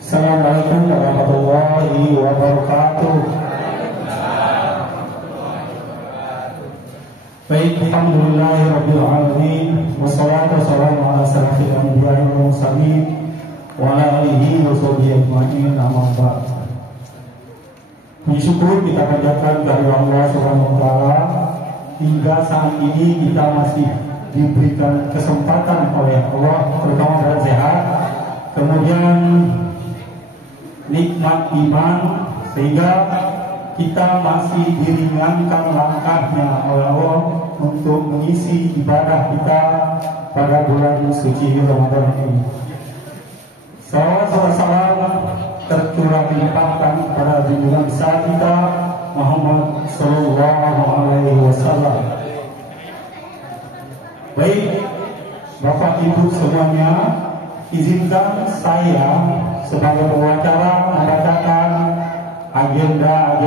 Assalamualaikum warahmatullahi wabarakatuh. Baik, alhamdulillahirabbil alamin, wassalatu wassalamu ala asyrofil anbiya'i wal mursalin wa ala alihi wa sahbihi ajma'in, amma ba'd. Puji syukur kita panjatkan dari Allah Subhanahu wa taala, hingga saat ini kita masih diberikan kesempatan oleh Allah, terutama pada sehat, kemudian nikmat iman, sehingga kita masih diringankan langkahnya oleh Allah untuk mengisi ibadah kita pada bulan suci Ramadan ini. Salawat serta salam tercurah dilimpahkan pada junjungan besar kita Muhammad Sallallahu Alaihi Wasallam. Baik, Bapak Ibu semuanya, izinkan saya sebagai pengacara membacakan agenda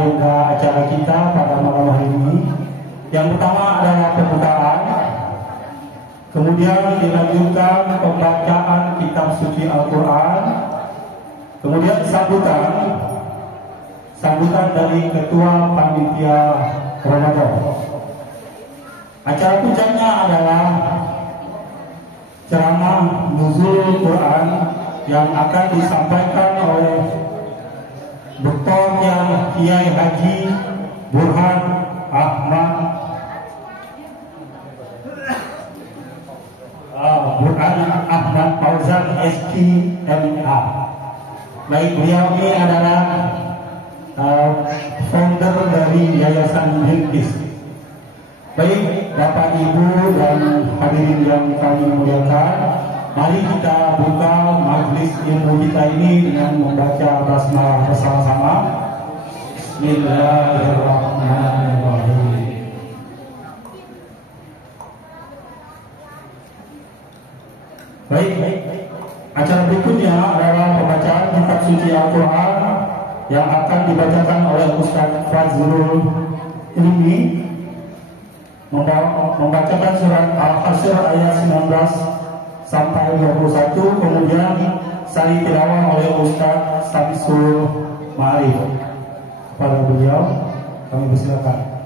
acara kita pada malam hari ini. Yang pertama adalah pembukaan, kemudian dilanjutkan pembacaan kitab suci Al-Quran, kemudian sambutan dari Ketua Panitia Ramadan. Acara puncaknya adalah ceramah Nuzul Quran yang akan disampaikan oleh Dr. Kiai Haji Burhan Ahmad Fauzan SPMA. Baik, beliau ini adalah founder dari Yayasan Rintis. Baik, Bapak Ibu dan hadirin yang kami muliakan, mari kita buka majelis ilmu kita ini dengan membaca basmalah bersama-sama. Bismillahirrahmanirrahim. Baik, acara berikutnya adalah pembacaan kitab suci Al-Quran yang akan dibacakan oleh Ustaz Fazlul Ilmi, membacakan surat Al-Hasyr ayat 19 sampai 21, kemudian sari tilawah oleh Ustaz Sabisul Ma'arif. Kepada beliau kami persilakan.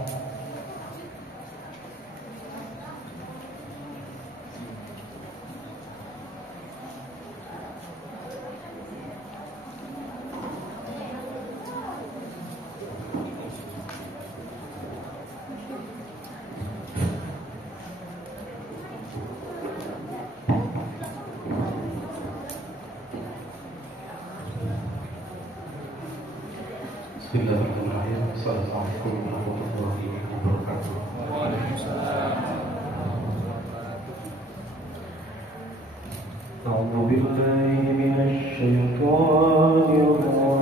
Bismillahirrahmanirrahim. Assalamualaikum warahmatullahi wabarakatuh. Waalaikumsalam. A'udzu billahi minasy syaithanir rajim.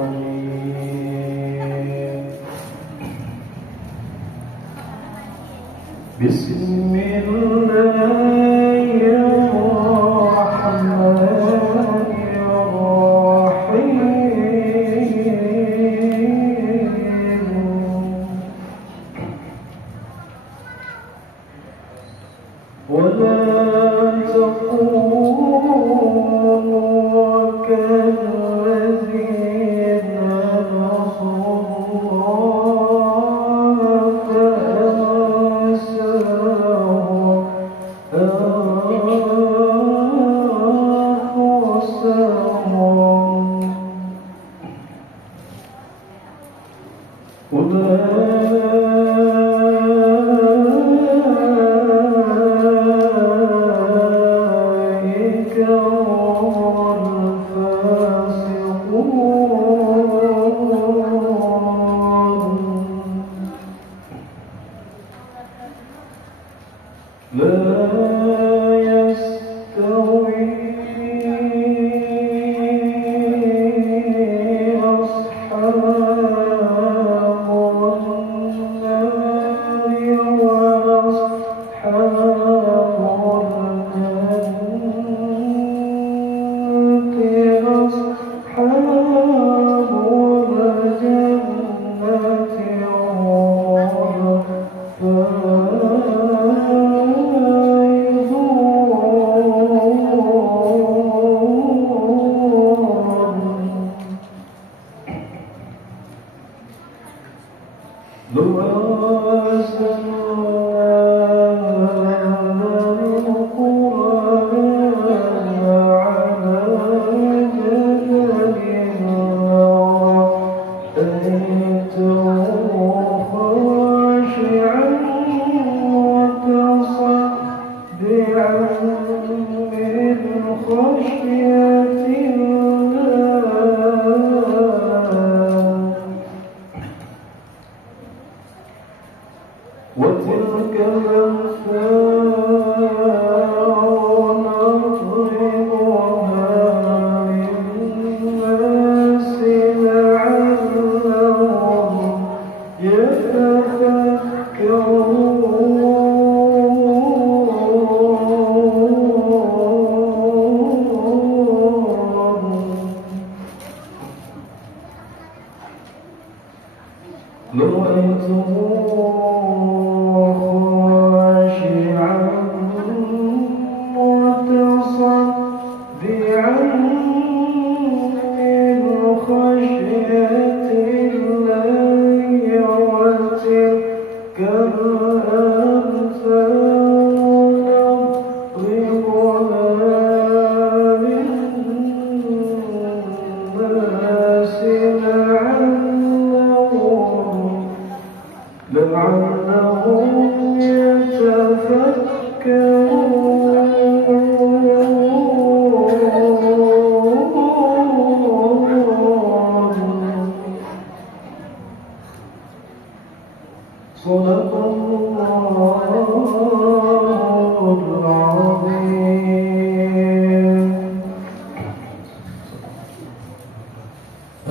العظيم.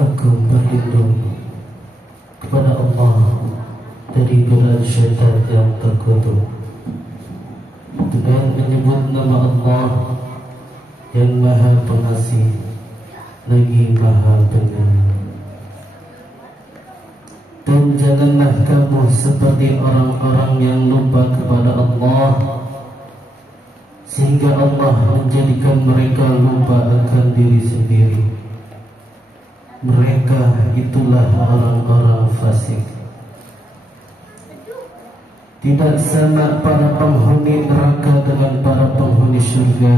Aku berlindung kepada Allah dari godaan syaitan yang terkutuk dengan menyebut nama Allah yang Maha Pengasih lagi Maha Penyayang. Dan janganlah kamu seperti orang-orang yang lupa kepada Allah sehingga Allah menjadikan mereka lupa akan diri sendiri. Mereka itulah orang-orang fasik. Tidak sama para penghuni neraka dengan para penghuni surga.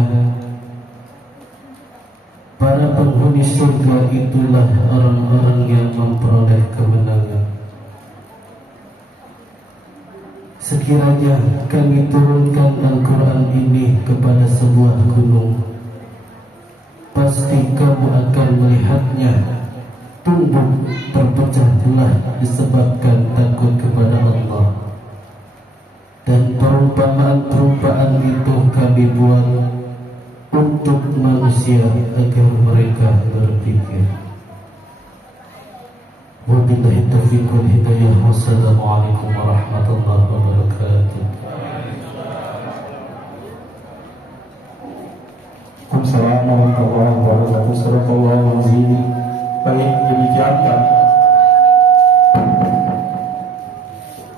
Para penghuni surga itulah orang-orang yang memperoleh kemenangan. Sekiranya kami turunkan Al-Quran ini kepada sebuah gunung, pasti kamu akan melihatnya tumbuh terpecah belah disebabkan takut kepada Allah. Dan perumpamaan-perumpamaan itu kami buat untuk manusia agar mereka berpikir. Wabillahi taufiq wal hidayah. Wassalamualaikum warahmatullahi wabarakatuh. Waalaikumsalam warahmatullahi wabarakatuh. Sadaqallahul azim. Baik,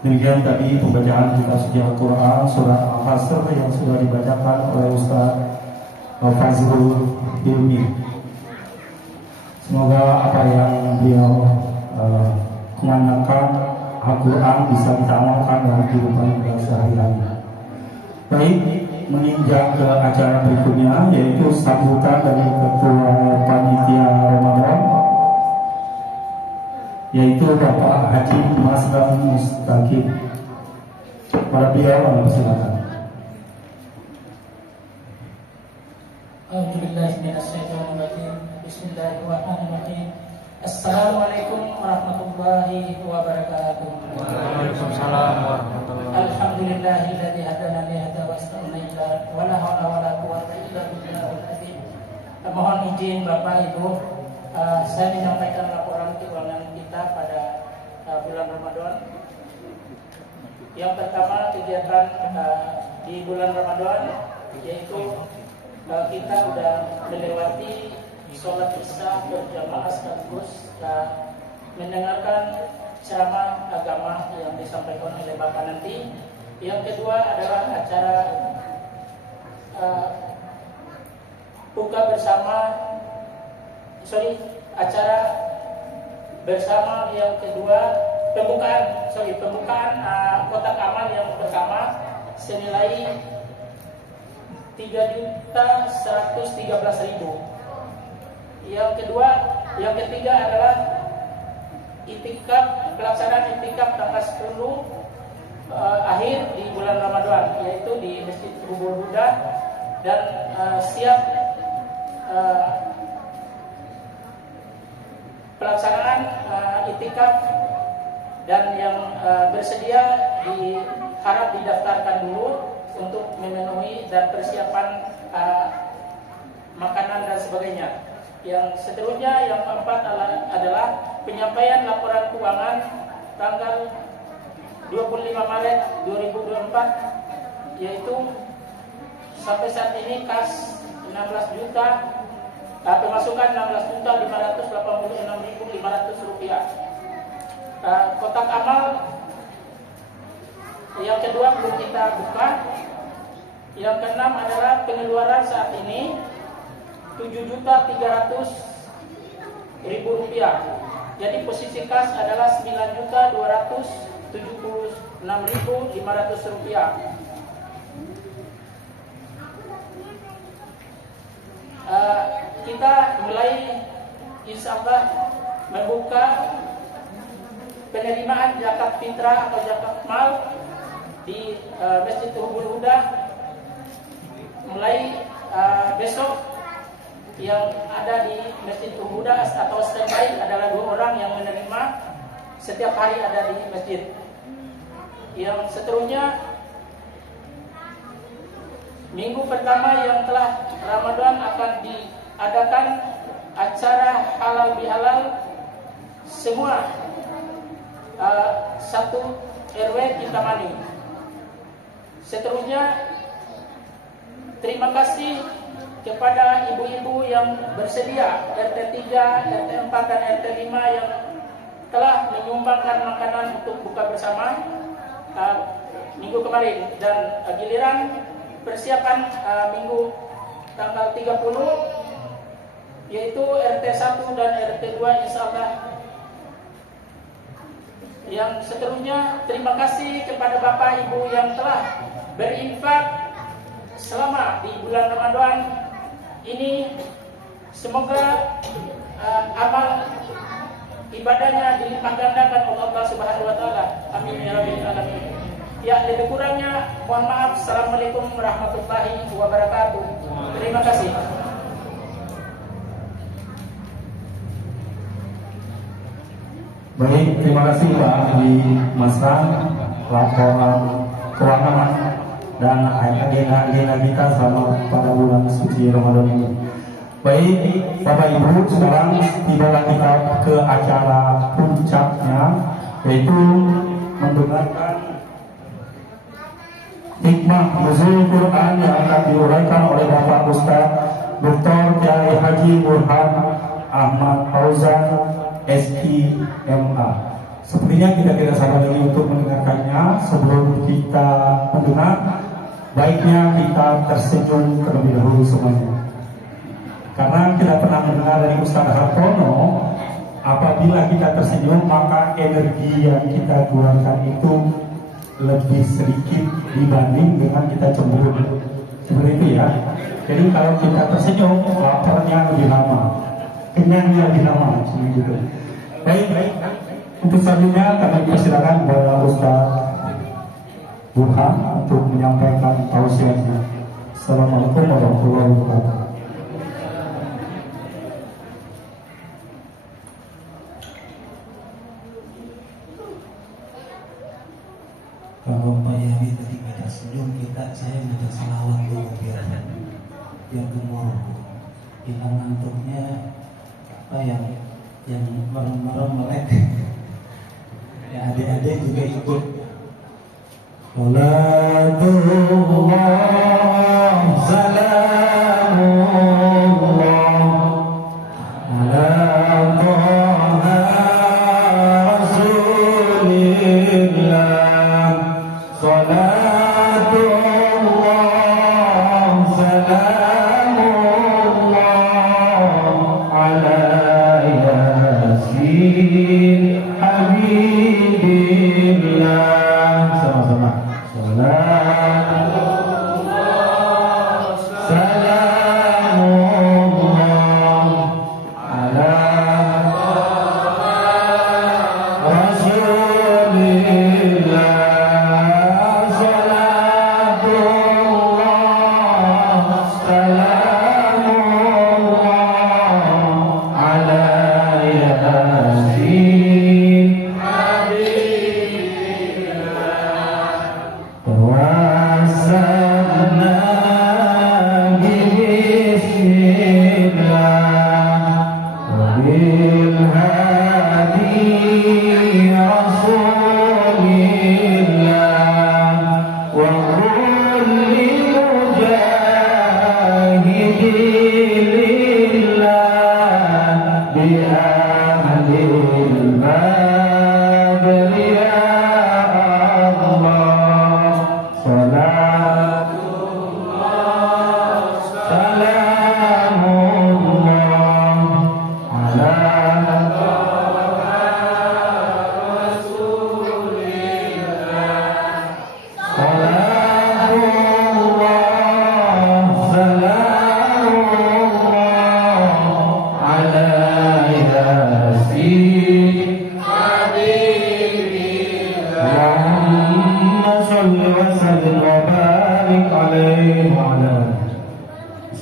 demikian tadi pembacaan kitab suci Al-Quran surat Al-Hasr yang sudah dibacakan oleh Ustaz Fazrul Hilmi. Semoga apa yang beliau menanyakan Al-Quran bisa kita amalkan dalam kehidupan kita sehari-hari. Baik, menginjak ke acara berikutnya, yaitu sambutan dari Ketua Panitia Ramadan, yaitu Bapak Haji Masdam Mustaqim. Para beliau, silakan. Bismillahirrahmanirrahim. Assalamualaikum warahmatullahi wabarakatuh. Waalaikumsalam warahmatullahi wabarakatuh. Alhamdulillahilladzi hadana li hadza wa astagfirullah wa la haula wa la quwwata illa billahil azim. Mohon izin Bapak Ibu, saya menyampaikan laporan keuangan kita pada bulan Ramadan. Yang pertama, kegiatan di bulan Ramadan yaitu kita sudah melewati sholat isya berjamaah sekaligus mendengarkan ceramah agama yang disampaikan oleh Bapak nanti. Yang kedua adalah acara acara bersama yang kedua, pembukaan kotak amal yang pertama senilai 3.113.000. Yang ketiga adalah itikaf, pelaksanaan itikaf tanggal 10 akhir di bulan Ramadan, yaitu di Masjid Rubul Huda, dan siap pelaksanaan itikaf, dan yang bersedia harap didaftarkan dulu untuk memenuhi dan persiapan makanan dan sebagainya. Yang seterusnya, yang keempat adalah penyampaian laporan keuangan tanggal 25 Maret 2024, yaitu sampai saat ini kas 16 juta, pemasukan 16.586.500 rupiah. Kotak amal yang kedua belum kita buka. Yang keenam adalah pengeluaran saat ini 7.300.000 rupiah. Jadi posisi kas adalah 9.276.500 rupiah. Kita mulai insya Allah membuka penerimaan zakat fitrah atau zakat mal di Masjid Rubul Huda mulai besok. Yang ada di Masjid Rubul Huda atau standby adalah 2 orang yang menerima setiap hari ada di masjid. Yang seterusnya Minggu pertama yang telah Ramadan akan diadakan acara halal bihalal semua satu RW Kintamani. Seterusnya terima kasih kepada ibu-ibu yang bersedia RT 3, RT 4 dan RT 5 yang telah menyumbangkan makanan untuk buka bersama minggu kemarin, dan giliran persiapan minggu tanggal 30 yaitu RT 1 dan RT 2 insyaallah. Yang seterusnya terima kasih kepada Bapak Ibu yang telah berinfak selama di bulan Ramadan ini. Semoga amal ibadahnya dilipat gandakan oleh Allah Subhanahu wa taala. Amin ya rabbal alamin. Ya, lebih kurangnya mohon maaf. Assalamualaikum warahmatullahi wabarakatuh. Terima kasih. Baik, terima kasih Pak Ahli Masran, laporan keuangan dan agenda kita selama pada bulan suci Ramadan ini. Baik, Bapak Ibu, sekarang tibalah kita ke acara puncaknya, yaitu mendengarkan hikmah nuzul Quran yang akan diuraikan oleh Bapak Ustaz Dr. Kiai Haji Burhan Ahmad Fauzan SIMA. Sepertinya kita tidak sabar lagi untuk mendengarkannya. Sebelum kita mendengar, baiknya kita tersenyum terlebih dahulu semuanya. Karena kita pernah mendengar dari Ustaz Hartono, apabila kita tersenyum maka energi yang kita keluarkan itu lebih sedikit dibanding dengan kita cemburu. Seperti itu ya. Jadi kalau kita tersenyum, laparnya lebih lama, kenyangnya lebih lama, gitu. Baik. Untuk selanjutnya kami persilakan kepada Ustaz Burhan untuk menyampaikan tausiahnya. Assalamualaikum warahmatullahi wabarakatuh. Kalau Pak Yadi tadi ngajak senyum, saya ngajak salawat dulu biar gemur, hilang ngantuknya, yang merem-merem melek. Ya, adik-adik juga ikut. Salatullah salamullah ala Taha Rasulillah. Salatullah salamullah ala Yasin Habibillah. Sama-sama. Salatullah salamullah ala Rasulillah.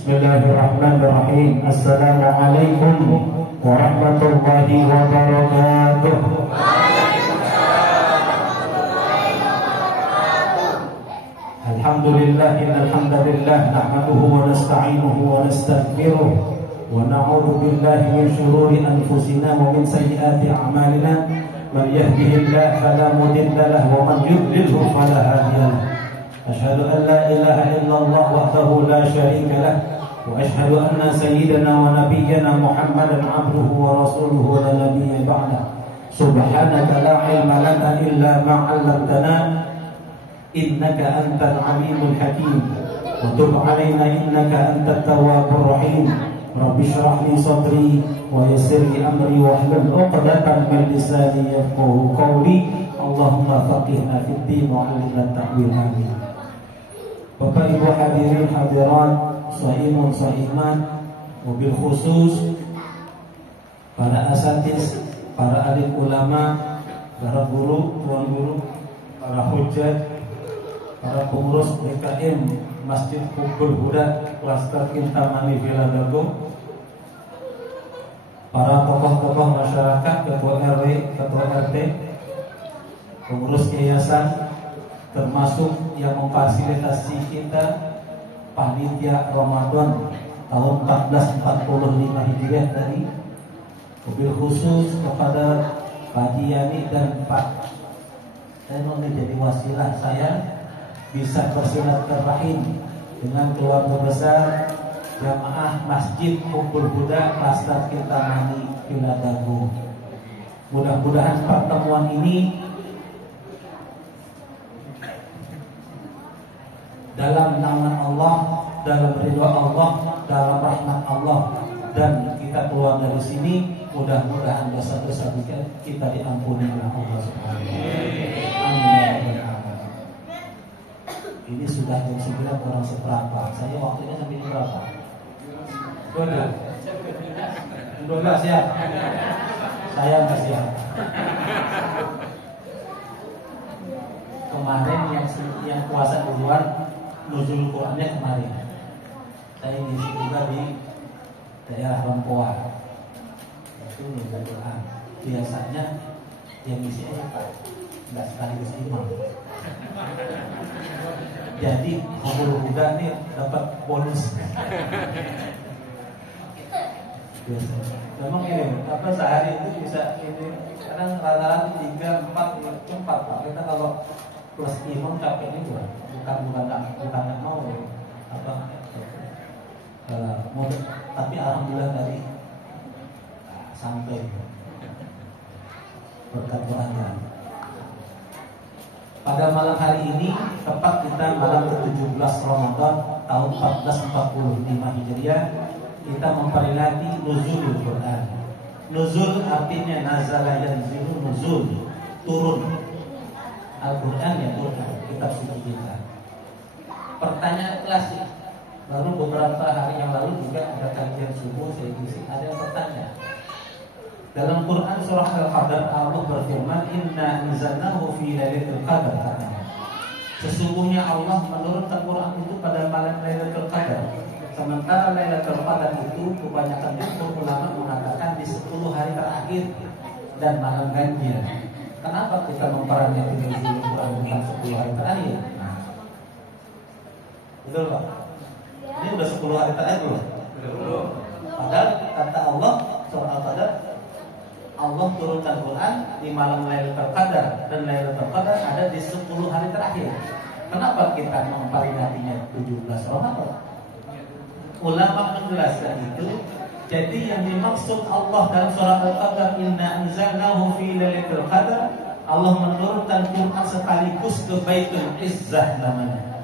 Bismillahirrahmanirrahim. Assalamualaikum warahmatullahi wabarakatuh. Alhamdulillah, innalhamdalillah nahmaduhu wa nasta'inuhu wa nastaghfiruh wa na'udzu billahi min shururi anfusina wa min sayyiati a'malina. Man yahdihillahu fala mudilla lahu wa man yudlilhu fala hadiya lahu. Asyhadu an la ilaha illallah wahdahu la syarika lah wa asyhadu anna sayyidana wa nabiyyana Muhammadan 'abduhu wa rasuluhu la nabiyya ba'da. Subhanaka la ilma lana illa ma 'allamtana innaka antal alimul hakim wa tub 'alaina innaka antat tawwabur rahim. Rabbi shrah li sadri wa yassir li amri wa hlul 'uqdatam min lisani yafqahu qawli. Allahumma faqihna fid din wa 'allimna ta'wil. Amin. Bapak Ibu hadirin hadirat, shaimun shaimat, mobil khusus para asatiz, para alim ulama, para guru, tuan guru, para hujjah, para pengurus BKM Masjid Hubbul Huda Klaster Kintamani Villa Dago, para tokoh-tokoh masyarakat, ketua RW, ketua RT, pengurus yayasan, termasuk yang memfasilitasi kita panitia Ramadan tahun 1445 Hijriah tadi. Mobil khusus kepada Pak Yani dan Pak Tenun jadi wasilah saya bisa bersilaturahim dengan keluarga besar jamaah Masjid Hubbul Huda Klaster Kintamani Villa Dago. Mudah-mudahan pertemuan ini dalam nama Allah, dalam ridha Allah, dalam rahmat Allah, dan kita keluar dari sini mudah-mudahan dosa-dosa kita diampuni oleh Allah Subhanahu wa taala. Amin. Ini sudah jam 9 kurang seperempat. Saya waktunya sampai jam berapa? 12 ya. Saya nggak siap. Kemarin yang puasa duluan nuzul Qurannya kemarin. Saya ngisi juga di daerah Rempoa. Itu nuzul Quran. Biasanya yang ngisi apa? Nggak sekaligus imam. Jadi Hubbul Huda nih dapat bonus. Memang ini apa sehari itu bisa ini kadang rata-rata 3, 4. Kita kalau plus imam capeknya juga bukan nggak mau apa tapi alhamdulillah dari sampai berkat Tuhan. Pada malam hari ini tepat kita malam ke-17 Ramadan tahun 1445 Hijriah, kita memperingati nuzulul Quran. Nuzul artinya nazala yanzilu, nuzul turun. Al-Quran yang turun, kitab suci kita. Pertanyaan klasik. Baru beberapa hari yang lalu juga ada kajian subuh saya isi. Ada yang bertanya. Dalam Quran surah Al-Qadar Allah berfirman, Inna anzalnahu fi lailatul qadar. Sesungguhnya Allah menurunkan Quran itu pada malam Lailatul Qadar. Sementara Lailatul Qadar itu kebanyakan ulama mengatakan di 10 hari terakhir dan malam ganjil. Kenapa kita memperingati nuzul Quran bukan 10 hari terakhir? Betul Pak? Ini udah 10 hari terakhir belum? Belum. Padahal kata Allah surah Al-Qadar, Allah turunkan Quran di malam Lailatul Qadar dan Lailatul Qadar ada di 10 hari terakhir. Kenapa kita memperingatinya 17 Ramadan? Ulama menjelaskan itu. Jadi yang dimaksud Allah dalam surah Al-Qadar, Inna anzalnahu fi lailatul qadar, Allah menurunkan Quran sekaligus ke Baitul Izzah namanya.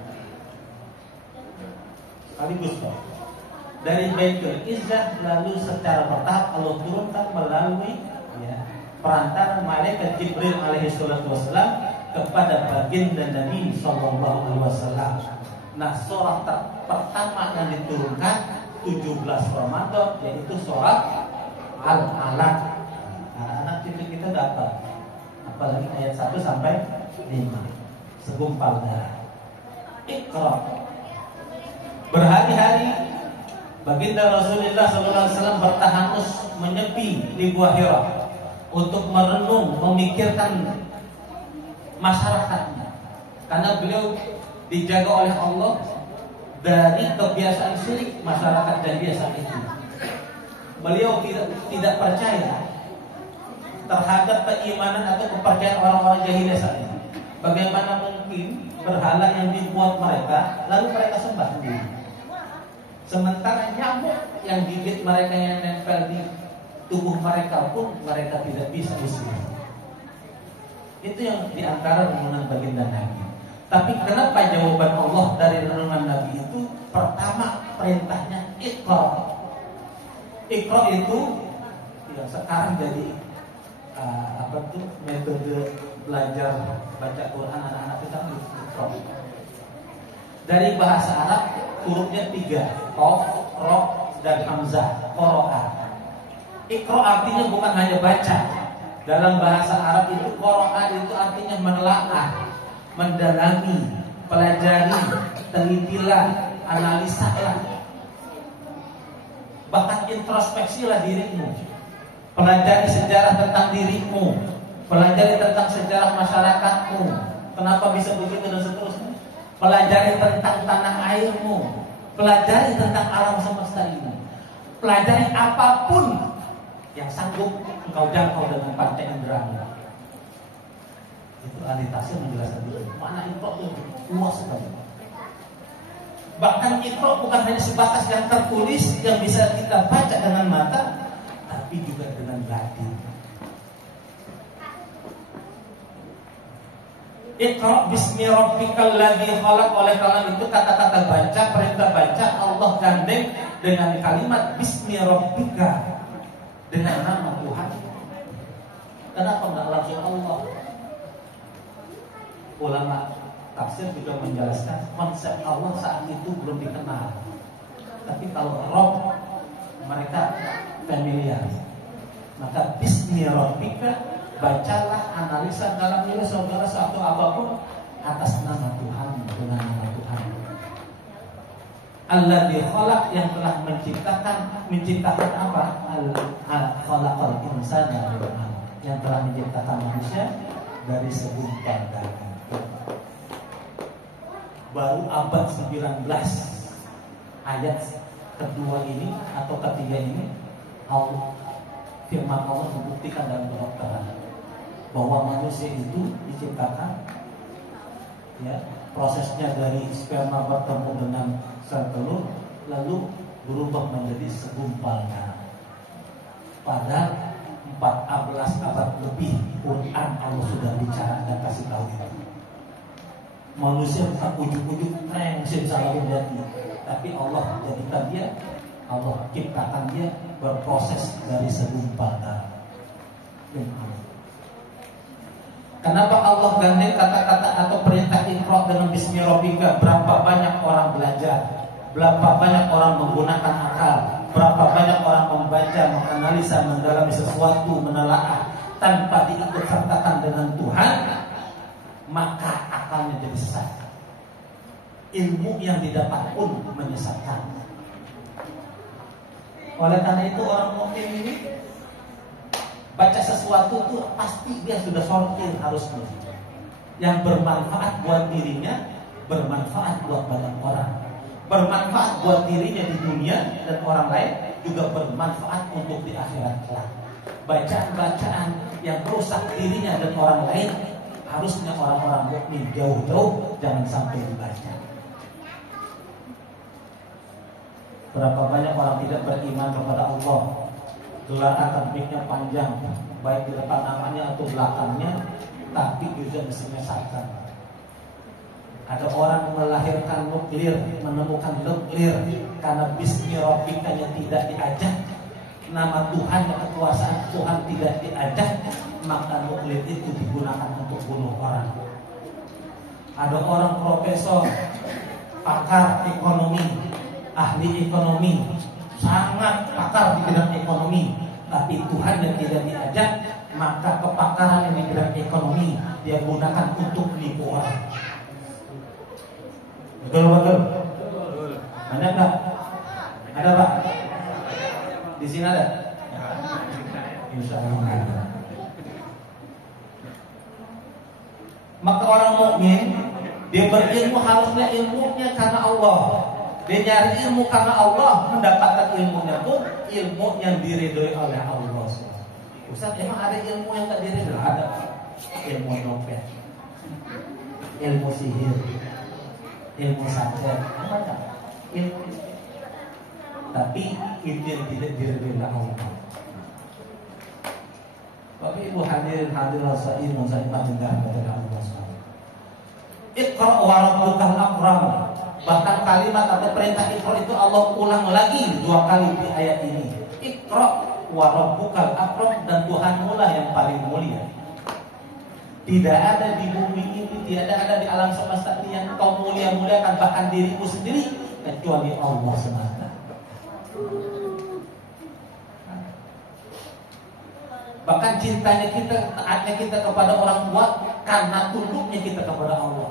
Sekaligus Pak. Dari Baitul Izzah lalu secara bertahap Allah turunkan melalui perantara malaikat Jibril alaihi salatu wassalam kepada baginda Nabi sallallahu alaihi wasallam. Nah, surah pertama yang diturunkan 17 Ramadan yaitu surah Al-Alaq. Anak cucu kita dapat apalagi ayat 1 sampai 5. Segumpal darah. Iqra. Berhari-hari baginda Rasulullah sallallahu alaihi wasallam bertahanus menyepi di Gua Hira untuk merenung, memikirkan masyarakatnya. Karena beliau dijaga oleh Allah dari kebiasaan syirik masyarakat jahiliyah saat itu. Beliau tidak percaya terhadap keimanan atau kepercayaan orang-orang jahiliyah saat itu. Bagaimana mungkin berhala yang dibuat mereka lalu mereka sembah sendiri, sementara nyamuk yang gigit mereka yang nempel di tubuh mereka pun mereka tidak bisa usir. Itu yang diantara renungan baginda Nabi. Tapi kenapa jawaban Allah dari renungan Nabi itu pertama perintahnya Iqra. Iqra itu ya sekarang jadi metode belajar baca Quran anak-anak kita Iqra. Dari bahasa Arab hurufnya 3, Qaf, Ra, dan Hamzah, Qara'a. Iqra artinya bukan hanya baca. Dalam bahasa Arab itu Qara'a itu artinya menelaah, mendalami, pelajari, telitilah, analisalah. Bahkan introspeksilah dirimu. Pelajari sejarah tentang dirimu, pelajari tentang sejarah masyarakatmu, kenapa bisa begitu dan seterusnya. Pelajari tentang tanah airmu, pelajari tentang alam semesta ini. Pelajari apapun yang sanggup engkau jangkau dengan panca inderamu. Itu ahli tafsir menjelaskan itu. Makna Iqra itu luas sekali. Bahkan Iqra bukan hanya sebatas yang tertulis yang bisa kita baca dengan mata, tapi juga dengan batin. Iqra bismi rabbikal ladzi khalaq. Oleh karena itu kata-kata baca, perintah baca Allah gandeng dengan kalimat bismi rabbika, dengan nama Tuhan. Kenapa enggak langsung Allah? Ulama tafsir juga menjelaskan konsep Allah saat itu belum dikenal. Tapi kalau Rabb mereka familiar. Maka bismi rabbika, bacalah, analisa dalam diri saudara satu apapun atas nama Tuhan, dengan nama Tuhan. Alladzi khalaq, yang telah menciptakan apa? Khalaqal insana, yang telah menciptakan manusia dari segumpal daging. Baru abad 19 ayat kedua ini atau ketiga ini firman Allah membuktikan dalam kedokteran bahwa manusia itu diciptakan, ya, prosesnya dari sperma bertemu dengan sel telur lalu berubah menjadi segumpal darah. Pada 14 abad lebih Quran Allah sudah bicara dan kasih tahu itu. Manusia bukan ujuk-ujuk trengsip salah berarti, tapi Allah jadikan dia, Allah ciptakan dia berproses dari segumpal darah. Kenapa Allah gandeng kata-kata atau perintah Iqra dengan bismi rabbika? Berapa banyak orang belajar, berapa banyak orang menggunakan akal, berapa banyak orang membaca, menganalisa, mendalami sesuatu, menelaah tanpa diikut sertakan dengan Tuhan, maka akalnya jadi sesat. Ilmu yang didapat pun menyesatkan. Oleh karena itu orang mukmin ini baca sesuatu itu pasti dia sudah sortir harusnya. Yang bermanfaat buat dirinya, bermanfaat buat banyak orang. Bermanfaat buat dirinya di dunia dan orang lain, juga bermanfaat untuk di akhirat kelak. Bacaan-bacaan yang merusak dirinya dan orang lain harusnya orang-orang mukmin jauh-jauh jangan sampai dibaca. Berapa banyak orang tidak beriman kepada Allah, gelar akademiknya panjang, baik di depan namanya atau belakangnya, tapi juga menyesatkan. Ada orang melahirkan nuklir, menemukan nuklir karena bismi rabbikanya tidak diajak, nama Tuhan dan kekuasaan Tuhan tidak diajak, maka nuklir itu digunakan untuk bunuh orang. Ada orang profesor, pakar ekonomi, ahli ekonomi, sangat pakar di bidang ekonomi, tapi Tuhan yang tidak diajak, maka kepakaran yang di bidang ekonomi dia gunakan untuk menipu orang. Betul. Ada nggak? Ada Pak? Di sini ada? Insya Allah ada. Maka orang mukmin Dia berilmu harusnya ilmunya karena Allah. Dia nyari ilmu karena Allah, mendapatkan ilmunya pun ilmu yang diridhoi oleh Allah. Ustaz, emang ada ilmu yang tak diridhoi? Ada. Ilmu nyopet, ilmu sihir, ilmu santet, ada ilmu. Tapi itu yang tidak diridhoi oleh Allah. Bapak Ibu hadirin hadirat sa'imun sa'imah yang kepada Allah SWT. Iqra wa rabbukal akram. Bahkan kalimat atau perintah Iqra itu Allah ulang lagi 2 kali di ayat ini. Iqra wa rabbukal akram, dan Tuhanmu lah yang paling mulia. Tidak ada di bumi ini, tidak ada di alam semesta ini yang kau mulia-muliakan bahkan dirimu sendiri kecuali Allah semata. Bahkan cintanya kita, taatnya kita kepada orang tua karena tunduknya kita kepada Allah.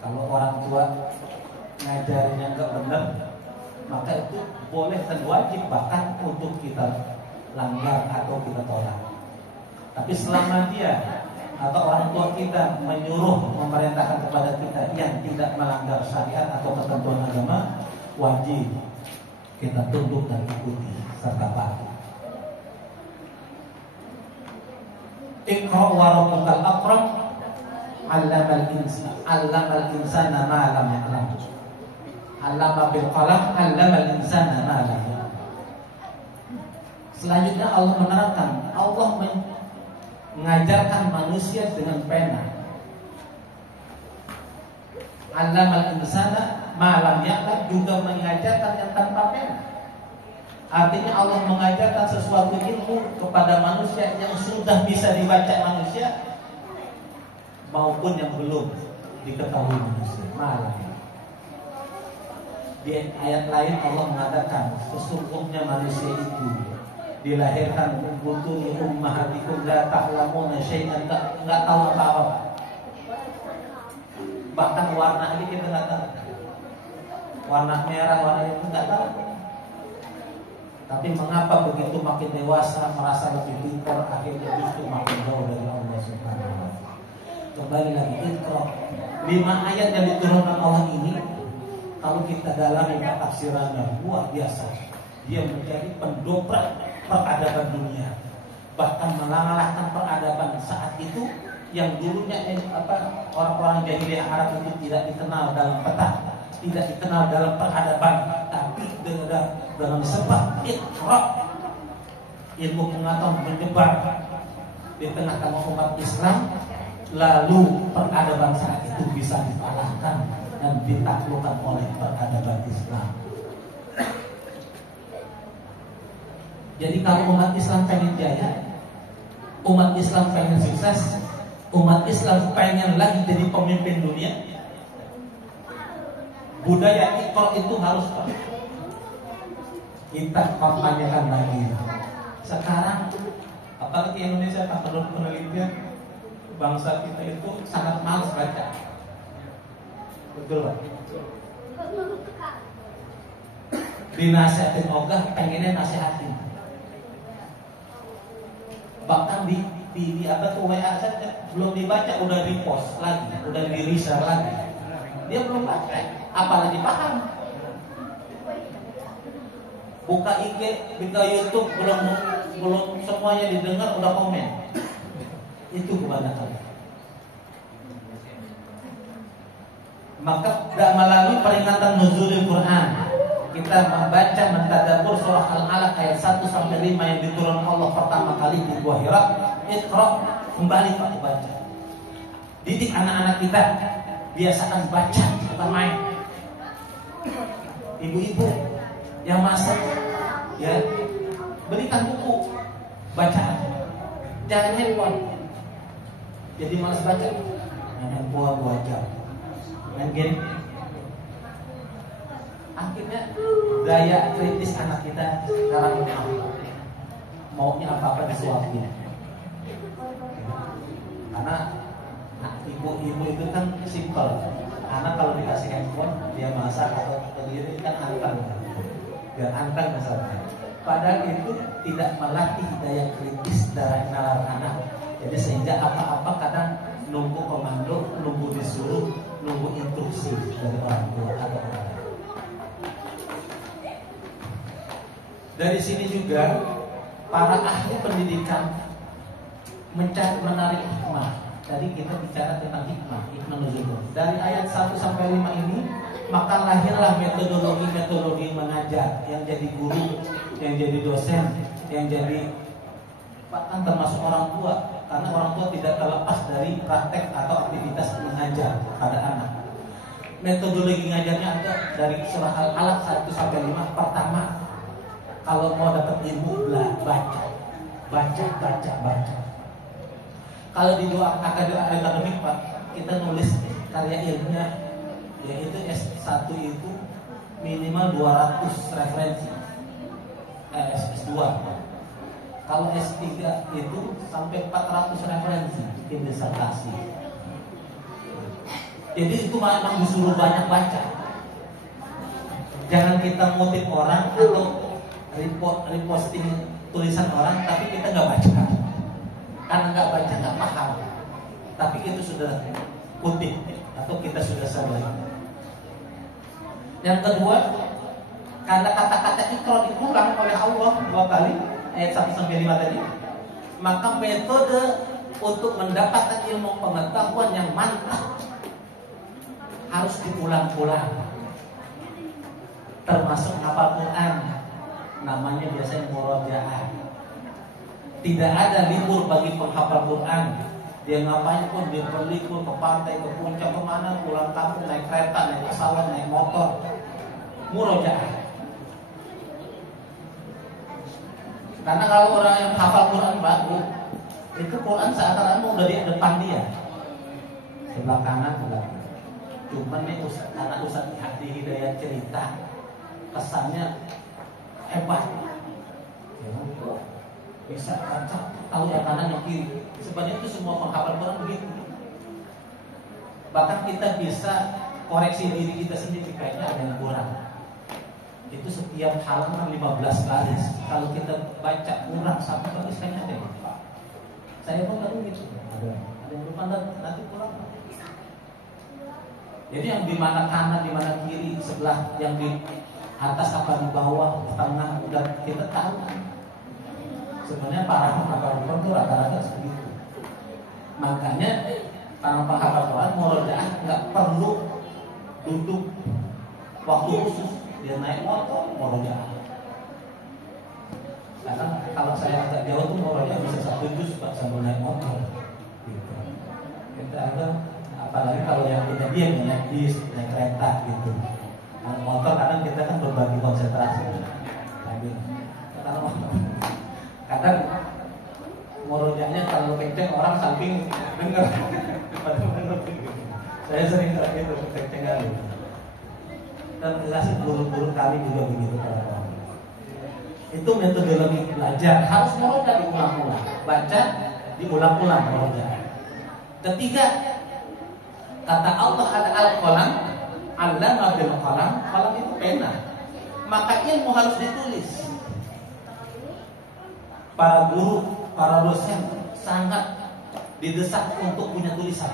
Kalau orang tua ngajarinnya enggak benar, maka itu boleh dan wajib bahkan untuk kita langgar atau kita tolak. Tapi selama dia atau orang tua kita menyuruh, memerintahkan kepada kita yang tidak melanggar syariat atau ketentuan agama, wajib kita tunduk dan ikuti serta patuh. Iqra wa rabbukal akram, 'allamal insana ma lam ya'lam. 'Allama bil qalam, 'allamal insana ma lam ya'lam. Selanjutnya Allah menerangkan, Allah mengajarkan manusia dengan pena. 'Allamal insana ma lam ya'lam, juga mengajarkan yang tanpa pena. Artinya Allah mengajarkan sesuatu ilmu kepada manusia yang sudah bisa dibaca manusia maupun yang belum diketahui manusia. Malah di ayat lain Allah mengatakan sesungguhnya manusia itu dilahirkan butuni ummahatikum la ta'lamuna syai'an, enggak tahu apa-apa. Bahkan warna ini kita enggak tahu. Warna merah, warna itu enggak tahu. Tapi mengapa begitu makin dewasa merasa lebih pintar, akhirnya justru makin jauh dari Allah Subhanahu wa taala. Kembali lagi Iqra. 5 ayat yang diturunkan Allah ini, kalau kita dalami tafsirannya luar biasa. Dia menjadi pendobrak peradaban dunia. Bahkan mengalahkan peradaban saat itu yang dulunya orang-orang jahiliyah Arab itu tidak dikenal dalam peta, tidak dikenal dalam peradaban, tapi dengan sebab Iqra, ilmu pengetahuan menyebar di tengah-tengah umat Islam, lalu peradaban saat itu bisa dikalahkan dan ditaklukkan oleh peradaban Islam. Jadi kalau umat Islam pengen jaya, umat Islam pengen sukses, umat Islam pengen lagi jadi pemimpin dunia, budaya Iqra itu harus kita kampanyekan lagi. Sekarang apalagi Indonesia, menurut penelitian bangsa kita itu sangat malas baca. Betul Pak? Dinasihatin ogah, pengennya nasihatin. Bahkan di WA saja belum dibaca udah di-post lagi, udah di-reshare lagi. Dia belum baca, apalagi paham. Buka IG, buka YouTube, belum semuanya didengar udah komen. Itu kebanyakan. Maka melalui peringatan nuzulul Quran, kita membaca mentadabbur surah Al-Alaq ayat 1 sampai 5 yang diturunkan Allah pertama kali di Gua Hira. Iqra, kembali Pak baca. Didik anak-anak kita, biasakan baca, bukan main. Ibu-ibu yang masak, ya berikan buku bacaan, jangan handphone. Jadi malas baca, main handphone 2 jam, main game. Akhirnya daya kritis anak kita sekarang maunya apa-apa disuapin. Karena ibu-ibu itu kan simpel. Anak kalau dikasih handphone dia masak atau berdiri kan anteng, biar anteng misalnya. Padahal itu tidak melatih daya kritis dari nalar anak. Jadi sehingga apa-apa kadang nunggu komando, nunggu disuruh, nunggu instruksi dari orang tua atau orang. Dari sini juga para ahli pendidikan menarik hikmah. Tadi kita bicara tentang hikmah nuzul. Dari ayat 1 sampai 5 ini, maka lahirlah metodologi mengajar yang jadi guru, yang jadi dosen, yang jadi bahkan termasuk orang tua, karena orang tua tidak terlepas dari praktek atau aktivitas mengajar pada anak. Metodologi ngajarnya ada dari surah Al-Alaq 1 sampai 5. Pertama, kalau mau dapat ilmu, baca. Kalau di dua akademik Pak, kita nulis karya ilmiah, yaitu S1 itu minimal 200 referensi, S2. Kalau S3 itu sampai 400 referensi tim disertasi. Jadi itu memang disuruh banyak baca. Jangan kita ngutip orang atau reposting tulisan orang, tapi kita nggak baca. Karena nggak baca nggak paham. Tapi itu sudah kutip atau kita sudah sadar. Yang kedua, karena kata-kata ikrar diulang oleh Allah 2 kali, ayat 1 sampai 5 tadi, maka metode untuk mendapatkan ilmu pengetahuan yang mantap harus diulang-ulang. Termasuk hafal Quran, namanya biasanya murojaah. Tidak ada libur bagi penghafal Quran. Dia ngapain pun, dia berlibur ke pantai, ke puncak, kemana, pulang kampung, naik kereta, naik pesawat, naik motor, murojaah. Karena kalau orang yang hafal Quran bagus, itu Quran seakan-akan udah di depan dia, sebelah kanan enggak. Cuman nih anak Ustaz Hadi Hidayat cerita, kesannya hebat. Ya, bisa baca, tahu yang kanan yang kiri. Sebenarnya itu semua penghafal Quran begitu. Bahkan kita bisa koreksi diri kita sendiri, kayaknya ada yang kurang. Itu setiap halaman 15 baris. Kalau kita baca kurang 1 baris, kayaknya ada yang lupa. Saya pun tahu gitu. Ada yang lupa nanti kurang. Jadi yang di mana kanan, di mana kiri, sebelah yang di atas apa di bawah, tengah, udah kita tahu. Sebenarnya para penghafal Quran itu rata-rata seperti itu. Makanya para penghafal Quran murojaah nggak perlu duduk waktu khusus. Dia naik motor murojaah. Karena kalau saya agak jauh tuh murojaah bisa 1 juz sambil naik motor. Gitu. Kita ada, apalagi kalau yang kita diam naik bis, naik kereta gitu. Naik motor kadang kita kan berbagi konsentrasi. Kadang murojaahnya kalau kenceng orang samping dengar. Saya sering kayak gitu, kenceng kali. Dan jelas guru-guru kami juga begitu para orang. Itu metodologi belajar, harus murojaah diulang-ulang, baca diulang-ulang murojaah. Ketiga, kata Allah ada al-qalam, allama bil qalam, qalam itu pena. Maka ilmu harus ditulis. Para guru, para dosen sangat didesak untuk punya tulisan.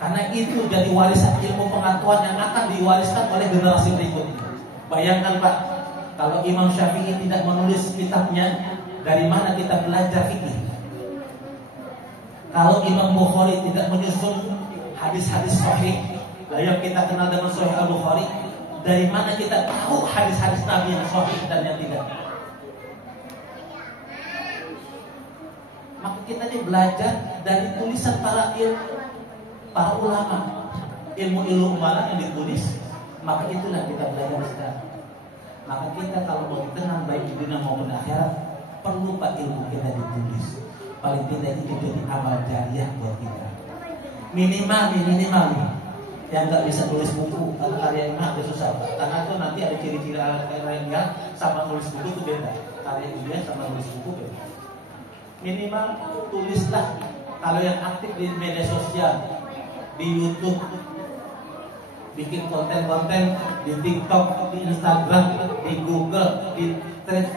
Karena itu jadi warisan ilmu pengetahuan yang akan diwariskan oleh generasi berikutnya. Bayangkan Pak, kalau Imam Syafi'i tidak menulis kitabnya, dari mana kita belajar fikih? Kalau Imam Bukhari tidak menyusun hadis-hadis sahih, yang kita kenal dengan Sahih Al-Bukhari, dari mana kita tahu hadis-hadis Nabi yang sahih dan yang tidak? Maka kita ini belajar dari tulisan para ulama, ilmu umara yang ditulis. Maka itulah kita belajar sekarang. Maka kita kalau mau dikenal baik di dunia maupun akhirat, perlu Pak ilmu kita ditulis. Paling tidak itu jadi amal jariah buat kita. Minimal yang nggak bisa tulis buku atau karya ilmiah itu susah. Karena itu nanti ada ciri-ciri ilmiah sama tulis buku itu beda. Karya ilmiah sama tulis buku beda. Minimal tulislah. Kalau yang aktif di media sosial, di YouTube, bikin konten-konten di TikTok, di Instagram, di Google, di Threads,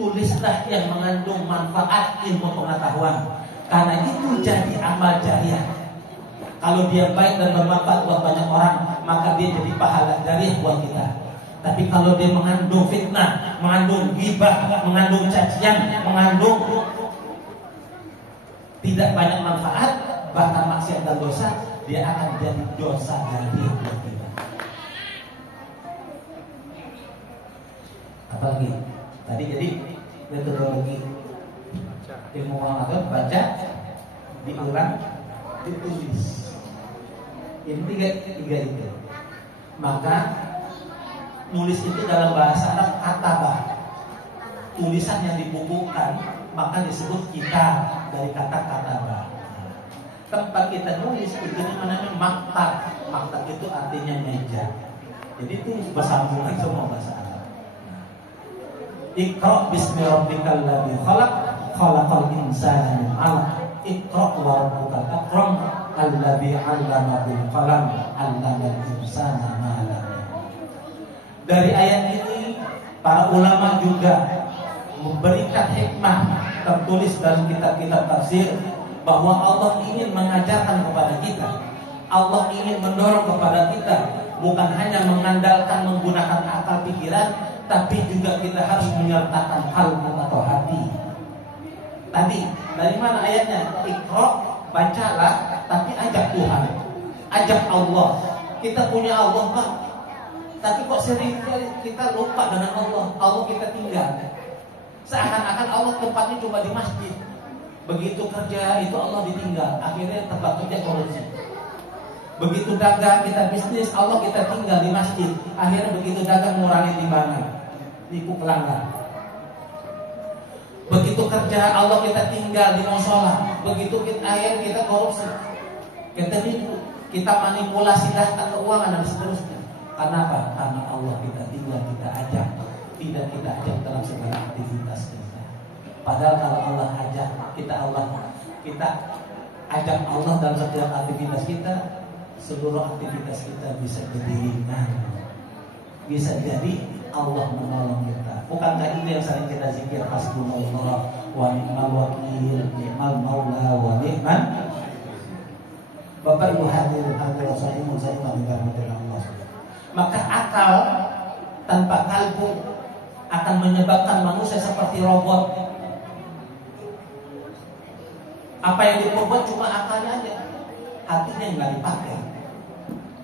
tulislah yang mengandung manfaat ilmu pengetahuan. Karena itu jadi amal jariah. Kalau dia baik dan bermanfaat buat banyak orang, maka dia jadi pahala jariah buat kita. Tapi kalau dia mengandung fitnah, mengandung ghibah, mengandung cacian, mengandung tidak banyak manfaat, bahkan maksiat dan dosa, dia akan jadi dosa jariah buat kita. Apalagi tadi jadi metodologi ilmu pengetahuan, baca, diulang, ditulis. Ini tiga itu. Maka nulis itu dalam bahasa Arab katabah. Tulisan yang dibukukan maka disebut kitab, dari kata katabah. Tempat kita nulis itu namanya maktab. Maktab itu artinya meja. Jadi itu bersambungan semua bahasa Arab. Iqra bismi rabbikal ladzi khalaq, khalaqal insana min 'alaq. Iqra wa rabbukal akram, alladzi 'allama bil qalam, 'allamal insana ma lam ya'lam. Dari ayat ini para ulama juga memberikan hikmah tertulis dalam kitab-kitab tafsir bahwa Allah ingin mengajarkan kepada kita, Allah ingin mendorong kepada kita bukan hanya mengandalkan menggunakan akal pikiran, tapi juga kita harus menyertakan qalbu atau hati. Tadi dari mana ayatnya? Iqra, bacalah, tapi ajak Tuhan, ajak Allah. Kita punya Allah Pak, tapi kok sering kita lupa dengan Allah. Allah kita tinggal. Seakan-akan Allah tempatnya cuma di masjid. Begitu kerja itu Allah ditinggal. Akhirnya tempat kerja korupsi. Begitu dagang kita bisnis, Allah kita tinggal di masjid. Akhirnya begitu dagang mengurangi timbangan, nipu pelanggan. Begitu kerja Allah kita tinggal di musola. Begitu akhirnya kita korupsi, kita nipu, kita manipulasi data keuangan dan seterusnya. Kenapa? Karena Allah kita tinggal, kita ajak, tidak kita ajak dalam segala aktivitas kita. Padahal kalau Allah ajak kita, kita ajak Allah dalam setiap aktivitas kita, seluruh aktivitas kita bisa jadi ringan. Bisa jadi Allah menolong kita. Bukankah ini yang sering kita zikir, hasbunallah wa ni'mal wakil, ni'mal maula wa ni'man. Bapak Ibu hadirin rahimanillah wa Allah. Maka akal tanpa kalbu akan menyebabkan manusia seperti robot. Apa yang diperbuat cuma akalnya aja, hatinya nggak dipakai.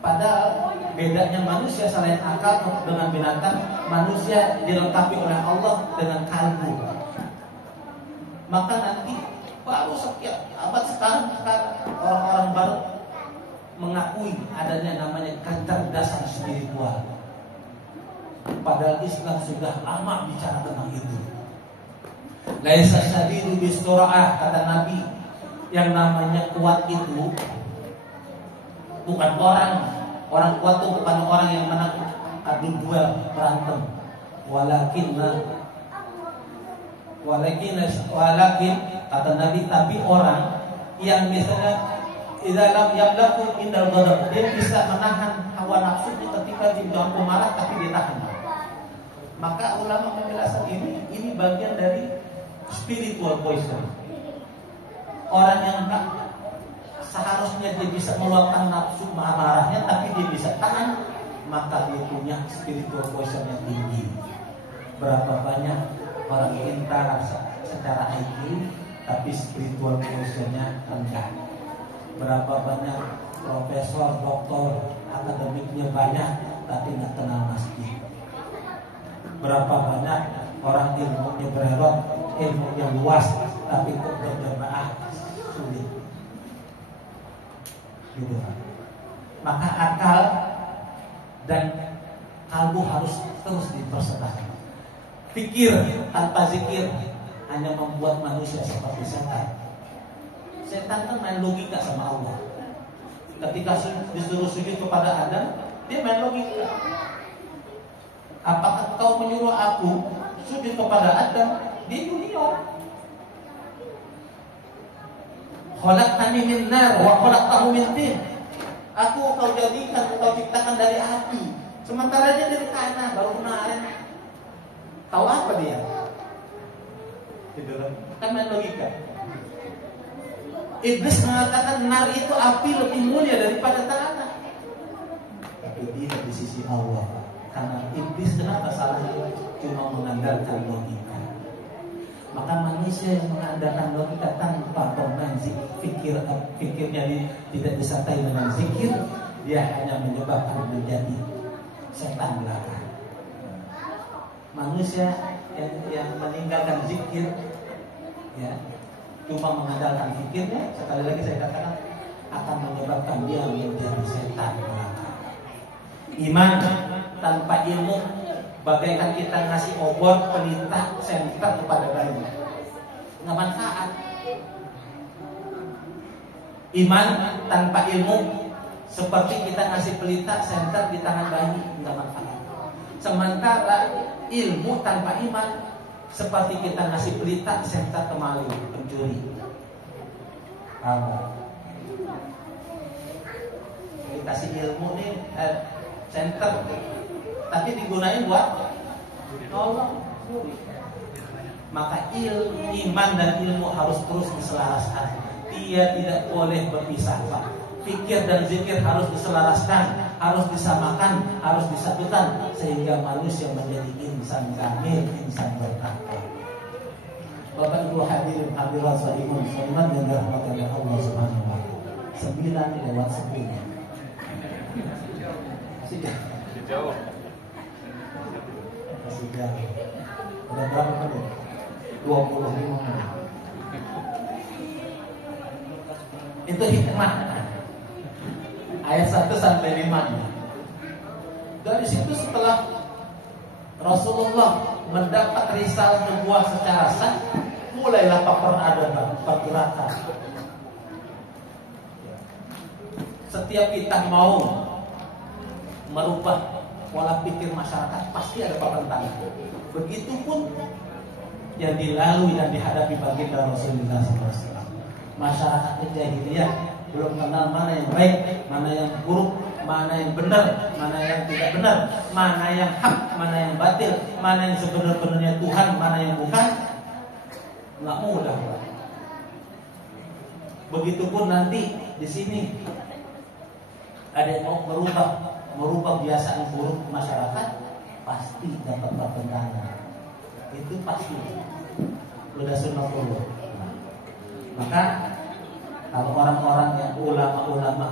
Padahal bedanya manusia selain akal dengan binatang, manusia dilengkapi oleh Allah dengan kalbu. Maka nanti baru sekian abad sekarang orang-orang baru mengakui adanya namanya kecerdasan spiritual. Padahal Islam sudah lama bicara tentang itu. Laisa syadidu bisur'ah, kata Nabi, yang namanya kuat itu bukan orang kuat itu bukan orang yang menang adu duel berantem, walakin kata Nabi, tapi orang yang misalnya dalam yablaku indal ghadab, dia bisa menahan hawa nafsunya ketika di dalam marah tapi ditahan. Maka ulama menjelaskan ini bagian dari spiritual poison. Orang yang seharusnya dia bisa meluapkan nafsu marahnya tapi dia bisa tahan, maka dia punya spiritual poison yang tinggi. Berapa banyak orang pintar secara IQ tapi spiritual poisonnya rendah. Berapa banyak profesor, doktor, akademiknya banyak tapi nggak kenal masjid. Berapa banyak orang ilmunya berelok, ilmunya luas tapi kok berjamaah sulit. Gitu. Maka akal dan kalbu harus terus dipersertakan. Fikir tanpa zikir hanya membuat manusia seperti setan. Setan kan main logika sama Allah. Ketika disuruh sujud kepada Adam, dia main logika. Apakah kau menyuruh aku sujud kepada Adam? Dia junior. Khalaqtani min nar wa khalaqtahu min tin. Aku kau jadikan, kau ciptakan dari api, sementara dia dari tanah, baru kena air. Tahu apa dia? Kan main logika. Iblis mengatakan nar itu api lebih mulia daripada tanah. Tapi tidak di sisi Allah. Karena iblis kenapa salahnya? Cuma mengandalkan logika. Maka manusia yang mengandalkan logika tanpa bermain fikirnya tidak disertai dengan zikir, dia hanya menyebabkan menjadi setan belaka. Manusia yang meninggalkan zikir, ya, cuma mengandalkan fikirnya, sekali lagi saya katakan akan menyebabkan dia menjadi setan belaka. Iman tanpa ilmu bagaikan kita ngasih obor, pelita, senter kepada bayi, nggak manfaat. Iman tanpa ilmu seperti kita ngasih pelita, senter di tangan bayi, nggak manfaat. Sementara ilmu tanpa iman seperti kita ngasih pelita, senter ke maling, pencuri. Dikasih ilmu nih, senter, tapi digunain buat nolong. Maka iman dan ilmu harus terus diselaraskan. Dia tidak boleh berpisah, Pak. Fikir dan zikir harus diselaraskan, harus disamakan, harus disatukan sehingga manusia menjadi insan kamil, insan bertakwa. Bapak Ibu hadirin hadirat shaimun yang dirahmati oleh Allah Subhanahu wa taala. 9:10. Masih jauh. Masih jauh. Udah berapa menit? 25 menit. Itu hikmah. Ayat 1 sampai 5. Dari situ setelah Rasulullah mendapat risalah nubuwah secara sah, mulailah peradaban, pergerakan. Setiap kita mau merubah pola pikir masyarakat pasti ada pertentangan. Begitupun yang dilalui dan dihadapi baginda Rasulullah SAW. Masyarakat jahiliyah belum kenal mana yang baik, mana yang buruk, mana yang benar, mana yang tidak benar, mana yang hak, mana yang batil, mana yang sebenar-benarnya Tuhan, mana yang bukan. Nggak mudah. Begitupun nanti di sini ada yang mau merubah kebiasaan buruk masyarakat, pasti dapat pertentangan. Itu pasti. Udah sunatullah. Maka kalau orang-orang yang ulama-ulama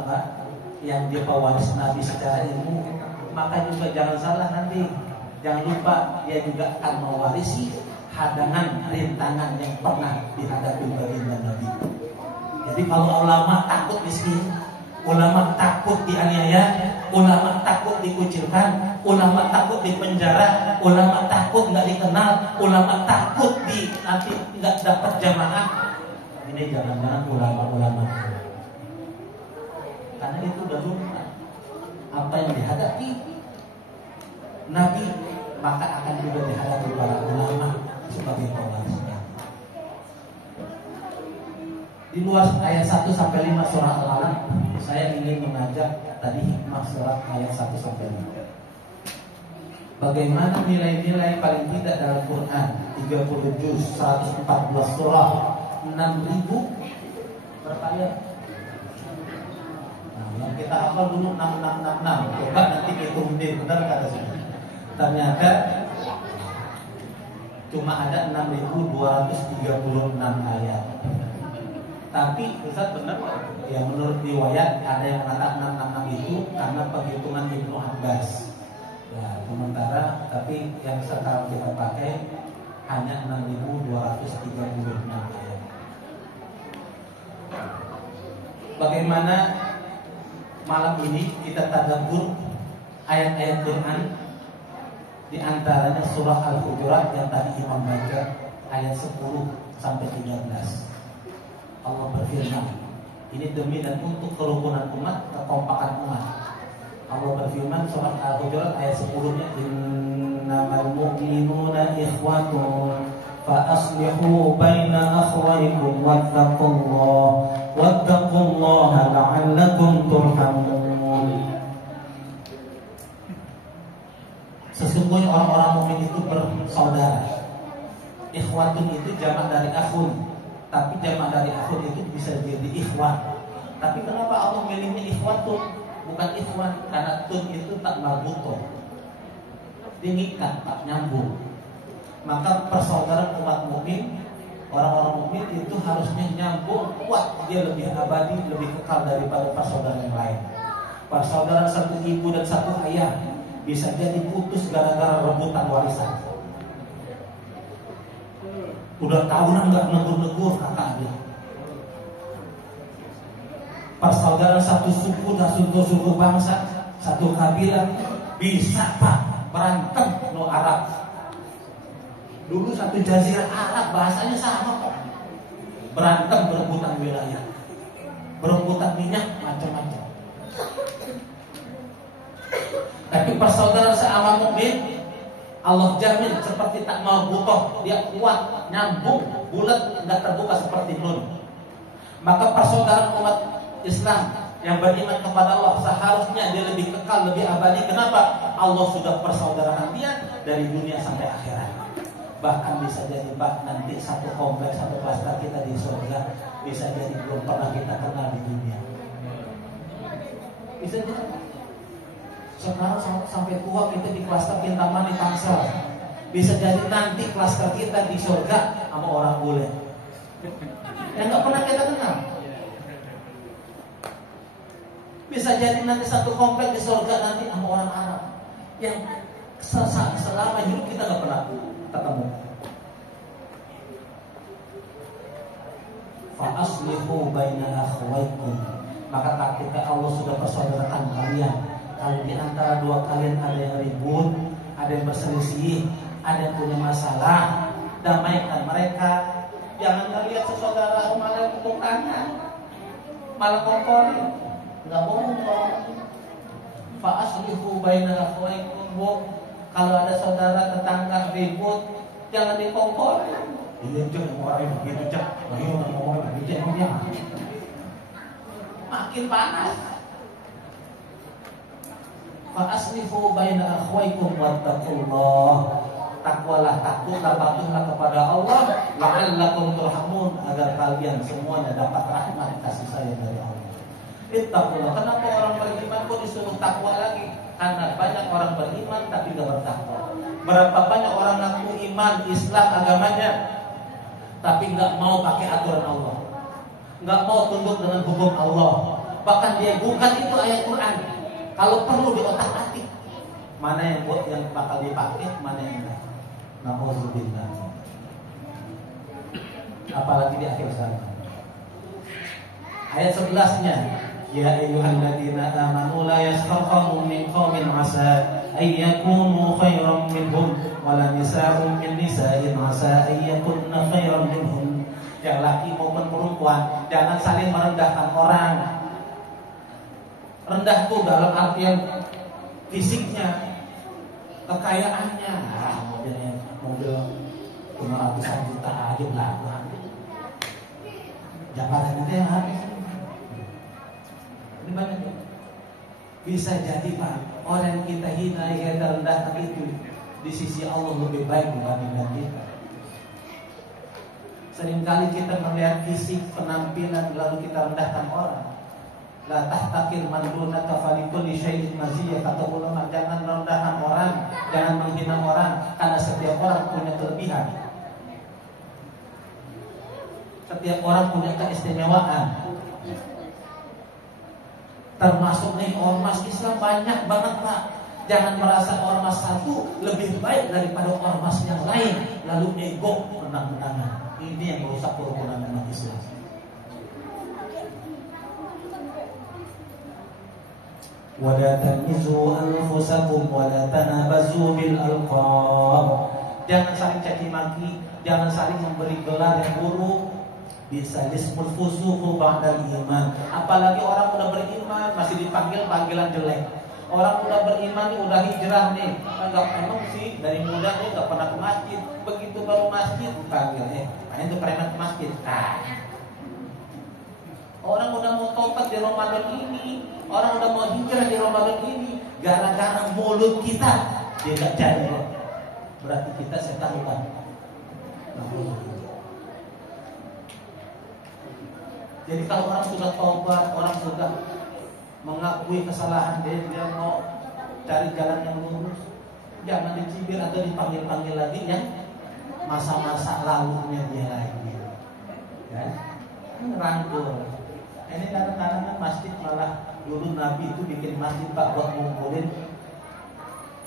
yang dia pewaris Nabi secara ilmu, maka juga jangan salah nanti, jangan lupa dia juga akan mewarisi hadangan, rintangan yang pernah dihadapi baginda Nabi. Jadi kalau ulama takut miskin, ulama takut dianiaya, ulama takut dikucilkan, ulama takut dipenjara, ulama takut nggak dikenal, ulama takut nanti nggak dapat jamaah. Ini jangan-jangan ulama-ulama, karena itu udah lupa apa yang dihadapi Nabi, maka akan juga dihadapi para ulama sebagai pewarisnya. Di luar ayat 1 sampai 5 surah Al-Alaq, saya ingin mengajak tadi hikmah surat ayat 1 sampai 5. Bagaimana nilai-nilai paling tidak dalam Quran 30 juz, 114 surah, 6.000 berapa ya? Nah, yang kita hafal dulu 6666. Coba nanti hitung deh, benar kata saya. Ternyata cuma ada 6.236 ayat. Tapi Ustaz benar, ya menurut riwayat ada yang mengatakan 666 itu karena perhitungan Ibnu Abbas. Nah, sementara tapi yang sekarang kita pakai hanya 6.236 ayat. Bagaimana malam ini kita tadabbur ayat-ayat Quran, di antaranya surah Al-Hujurat yang tadi Imam baca ayat 10 sampai 13. Allah berfirman, ini demi dan untuk kerukunan umat, kekompakan umat. Allah berfirman surah Al-Hujurat ayat 10-nya, innamal mu'minuna ikhwatun fa aslihu baina akhwaykum wattaqullaha la'allakum turhamun. Sesungguhnya orang-orang mukmin itu bersaudara. Ikhwatun itu jamak dari akhun. Tapi jamaah dari akhir itu bisa jadi ikhwan. Tapi kenapa Allah milihnya ikhwan tuh bukan ikhwan? Karena tun itu tak marbuto, diikat, tak nyambung. Maka persaudaraan umat mukmin, orang-orang mukmin itu harusnya nyambung kuat, dia lebih abadi, lebih kekal daripada persaudaraan yang lain. Persaudaraan satu ibu dan satu ayah bisa jadi putus gara-gara rebutan warisan. Udah tahunan nggak negur-negur kakak dia. Persaudaraan satu suku dan suku bangsa, satu kabilah bisa pak berantem no Arab. Dulu satu jazirah Arab bahasanya sama kok. Berantem berebutan wilayah, berebutan minyak macam-macam. Tapi persaudaraan seaman mukmin Allah jamin seperti tak mau butuh, dia kuat, nyambung, bulat, tidak terbuka seperti nun. Maka persaudaraan umat Islam yang beriman kepada Allah seharusnya dia lebih kekal, lebih abadi. Kenapa? Allah sudah persaudaraan dia dari dunia sampai akhirat. Bahkan bisa jadi nanti satu kompleks, satu klaster kita di surga bisa jadi belum pernah kita kenal di dunia. Bisa jadi. Sekarang sampai tua kita di klaster Kintaman di Tangsel. Bisa jadi nanti klaster kita di surga sama orang bule yang nggak pernah kita kenal. Bisa jadi nanti satu komplek di surga nanti sama orang Arab yang selama hidup kita nggak pernah ketemu. Fa aslihu baina akhwaikum. Maka ketika Allah sudah persaudarakan kalian, kalau di antara dua kalian ada yang ribut, ada yang berselisih, ada yang punya masalah, damaikan mereka. Jangan lihat saudara malah tepuk tangan, malah komporin. Nggak boleh. Fa aslihu baina akhwaikum. Kalau ada saudara tetangga ribut, jangan dikompor. Iya jangan orang begitu cak. Ayo ngomong begitu dia. Makin panas. Fa aslihu baina akhwaikum wattaqullah. Takwalah, takutlah, patuhlah kepada Allah, la'allakum turhamun, agar kalian semuanya dapat rahmat kasih sayang dari Allah. Ittaqullah. Kenapa orang beriman kok disuruh takwa lagi? Karena banyak orang beriman tapi gak bertakwa. Berapa banyak orang ngaku iman Islam agamanya tapi gak mau pakai aturan Allah, gak mau tunduk dengan hukum Allah. Bahkan dia bukan itu ayat Quran. Kalau perlu di otak-atik mana yang bakal dipakai, mana yang enggak. Nauzubillah. Apalagi di akhir zaman. Ayat 11-nya, ya ayyuhalladzina amanu la yaskhar qaumun min qaumin 'asa ay yakunu khairan minhum wa la nisa'un min nisa'in 'asa ay yakunna khairan minhum. Yang laki maupun perempuan jangan saling merendahkan orang. Rendah itu dalam artian fisiknya, kekayaannya. Mobil 500 juta aja belakang. Jabatannya yang habis. Ini banyak ya. Bisa jadi Pak, orang yang kita hina, yang kita rendahkan itu di sisi Allah lebih baik dibandingkan kita. Seringkali kita melihat fisik, penampilan, lalu kita rendahkan orang. La tahtakir man dunaka falikul li syai'in maziyah. Kata ulama, jangan rendahkan orang, jangan menghina orang, karena setiap orang punya kelebihan. Setiap orang punya keistimewaan. Termasuk nih ormas Islam banyak banget Pak. Jangan merasa ormas satu lebih baik daripada ormas yang lain, lalu ego menang-menangan. Ini yang merusak kerukunan umat Islam. Wala tamizu anfusakum wala tanabazu bil alqab. Jangan saling caci maki, jangan saling memberi gelar yang buruk. Bisa disebut fusuqu ba'dal iman. Apalagi orang udah beriman masih dipanggil panggilan jelek. Orang udah beriman nih, udah hijrah nih, enggak emang sih dari muda nih enggak pernah ke masjid. Begitu baru masjid dipanggil itu preman ke masjid. Orang udah mau tobat di Ramadan ini, orang udah mau hijrah di Ramadan ini, gara-gara mulut kita dia gak jadi. Berarti kita setan. Jadi kalau orang sudah taubat, orang sudah mengakui kesalahan dia mau cari jalan yang lurus, jangan dicibir atau dipanggil-panggil lagi yang masa-masa lalunya dia lagi. Ya, rangkul. Ini kadang-kadang kan masjid malah dulu Nabi itu bikin masjid Pak buat ngumpulin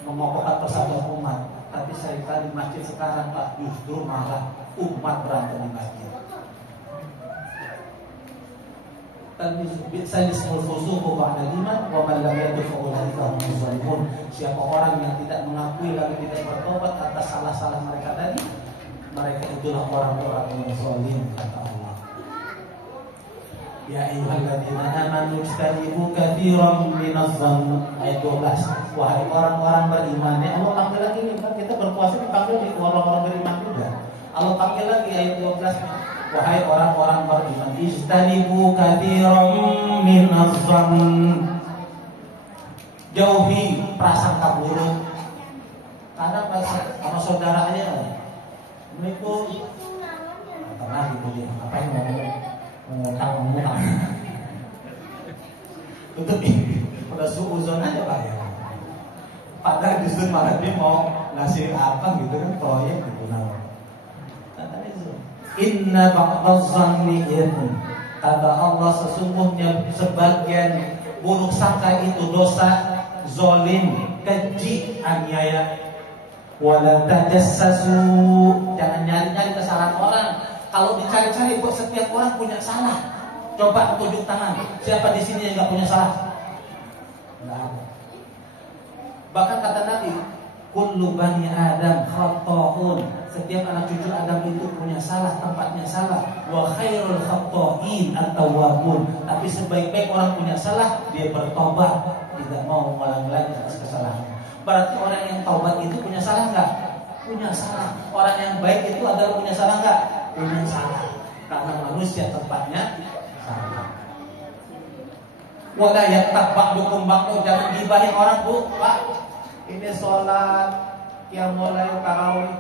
mengokohkan persatuan umat. Tapi seringkali masjid sekarang Pak justru malah umat berantem di masjid. Siapa orang yang tidak mengakui lalu tidak bertobat atas salah-salah mereka tadi, mereka itulah orang-orang yang zalim, kata Allah. Ya ayyuhalladzina amanu ijtanibu katsiran minadh-dhann, ayat 12. Wahai orang-orang beriman, ya Allah panggil lagi nih, kita berpuasa dipanggil di orang-orang beriman juga. Allah panggil lagi ayat 12. Wahai orang-orang beriman, ijtanibu katsiran minadh-dhann, jauhi prasangka buruk. Kadang sama saudaranya Assalamualaikum, pernah gitu dia, ngapain ngomong untuk udah suuzon aja Pak ya. Padahal justru malah dia mau ngasih apa gitu kan, proyek gitu. Inna ba'dadh-dhanni itsm, kata Allah sesungguhnya sebagian buruk sangka itu dosa, zalim, keji, aniaya. Wala tajassasu, jangan nyari-nyari kesalahan orang. Kalau dicari-cari buat setiap orang punya salah. Coba tunjuk tangan, siapa di sini yang enggak punya salah? Enggak ada. Bahkan kata Nabi, kullu bani Adam khata'un, setiap anak cucu Adam itu punya salah, tempatnya salah. Wa khairul khata'in at-tawwabun, tapi sebaik-baik orang punya salah dia bertobat, tidak mau mengulangi lagi atas kesalahannya. Berarti orang yang taubat itu punya salah enggak? Punya salah. Orang yang baik itu adalah punya salah enggak? Punya salah. Karena manusia tempatnya salah. Wala yatab ba'dukum ba'du, jangan gibahin orang, Bu. Pak, ini sholat yang mulai tarawih,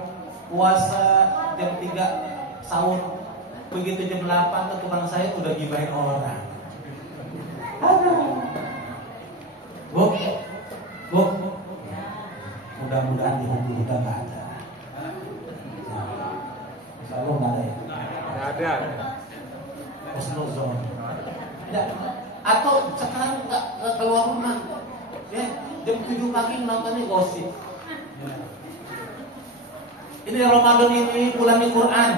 puasa jam 3 sahur, begitu jam 8 ke tukang saya udah gibahin orang. Aduh. Bu, mudah-mudahan di hati kita nggak ada. Selalu nggak ada ya? Nggak ada. Husnuzon. Ya. Atau sekarang nggak keluar rumah, ya jam 7 pagi nontonnya gosip. Ini Ramadan ini bulannya Quran,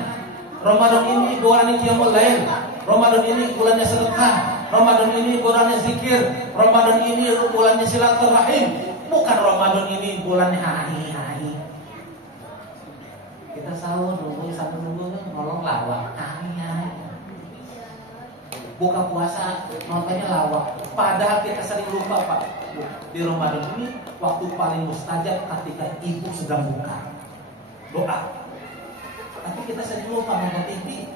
Ramadan ini bulannya Qiyamul Lail, Ramadan ini bulannya sedekah, Ramadan ini bulannya zikir, Ramadan ini bulannya silaturahim. Bukan Ramadan ini bulannya hari-hari. Kita sahur nunggu sampai nunggu nolong lawak hari-hari. Buka puasa nontonnya lawak. Padahal kita sering lupa Pak. Di Ramadan ini waktu paling mustajab ketika ibu sedang buka doa. Tapi kita sering lupa nonton TV.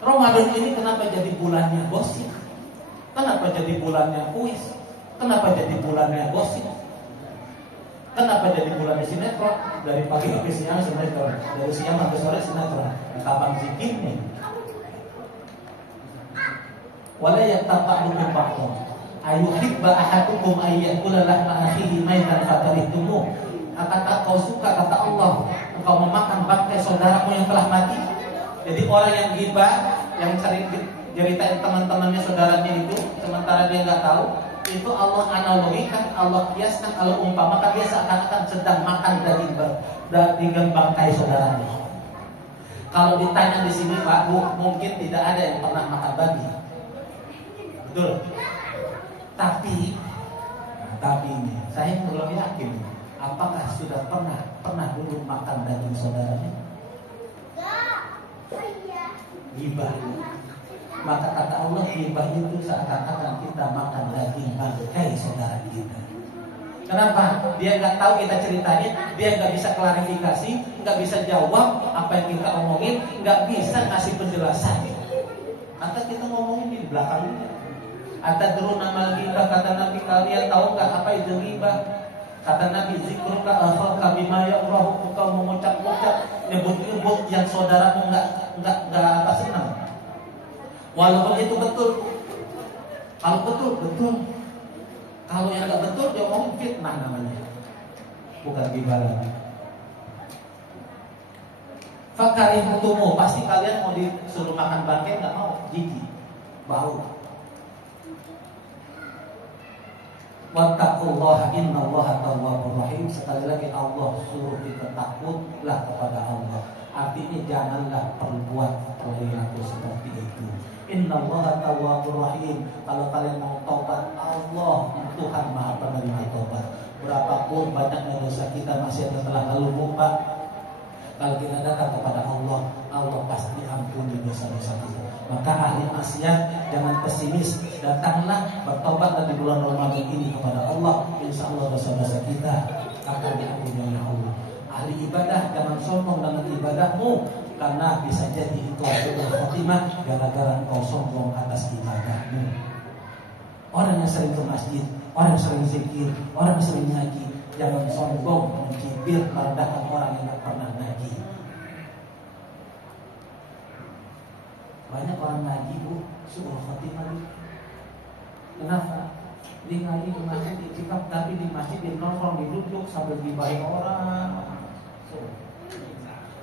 Ramadan ini kenapa jadi bulannya gosip? Kenapa jadi bulannya kuis? Kenapa jadi bulannya gosip? Kenapa jadi bulannya sinetron? Dari pagi sampai siang sinetron, dari siang sampai sore sinetron. Kapan zikirnya? Wala yataba'ukum ba'dhum ayuhibba ahadukum ayyakula lahma akhihi maitan fakarihtumu. Apakah kau suka, kata Allah, engkau memakan bangkai saudaramu yang telah mati? Jadi orang yang ghibah, yang sering ceritain teman-temannya saudaranya itu, sementara dia nggak tahu, itu Allah analogikan, Allah kiaskan, Allah umpamakan dia seakan-akan sedang makan daging bangkai saudaranya. Kalau ditanya di sini Pak Bu, mungkin tidak ada yang pernah makan babi. Betul. Tapi ini saya belum yakin apakah sudah pernah dulu makan daging saudaranya. Ghibah. Maka kata Allah, ghibah itu seakan-akan kita makan daging bangkai saudara kita. Kenapa? Dia nggak tahu kita ceritanya, dia nggak bisa klarifikasi, nggak bisa jawab apa yang kita omongin, nggak bisa ngasih penjelasan. Maka kita ngomongin di belakangnya. Atadrun nama ghibah, kata Nabi, kalian tahu nggak apa itu ghibah? Kata Nabi, zikruka akhaka bima ya'rahu, kau mengucap-ucap, nyebut-nyebut yang saudaramu nggak apa senang. Walaupun itu betul. Kalau betul, betul. Kalau yang nggak betul, dia ngomong fitnah namanya. Bukan gibah. Fakarihtumu, pasti kalian mau disuruh makan bangkai nggak mau, jijik, bau. Wattaqullaha innallaha tawwabur rahim. Sekali lagi Allah suruh kita takutlah kepada Allah. Artinya janganlah perbuat perilaku seperti itu. Innallaha tawwabur rahim. Kalau kalian mau taubat, Allah Tuhan Maha Penerima taubat. Berapapun banyaknya dosa kita masih ada telah lalu lupa. Kalau kita datang kepada Allah, Allah pasti ampuni dosa-dosa kita. Maka ahli maksiat jangan pesimis, datanglah bertobat di bulan Ramadan ini kepada Allah. Insya Allah dosa-dosa kita akan diampuni oleh Allah. Ahli ibadah jangan sombong dengan ibadahmu, karena bisa jadi itu adalah khotimah gara-gara engkau sombong atas ibadahmu. Orang yang sering ke masjid, orang yang sering zikir, orang yang sering ngaji, jangan sombong, mencibir, merendahkan orang yang tidak pernah ngaji. Banyak orang ngaji bu, suul khotimah. Kenapa? Dia ngaji di masjid, dicikap, tapi di masjid dia nongkrong, duduk sambil gibahin orang.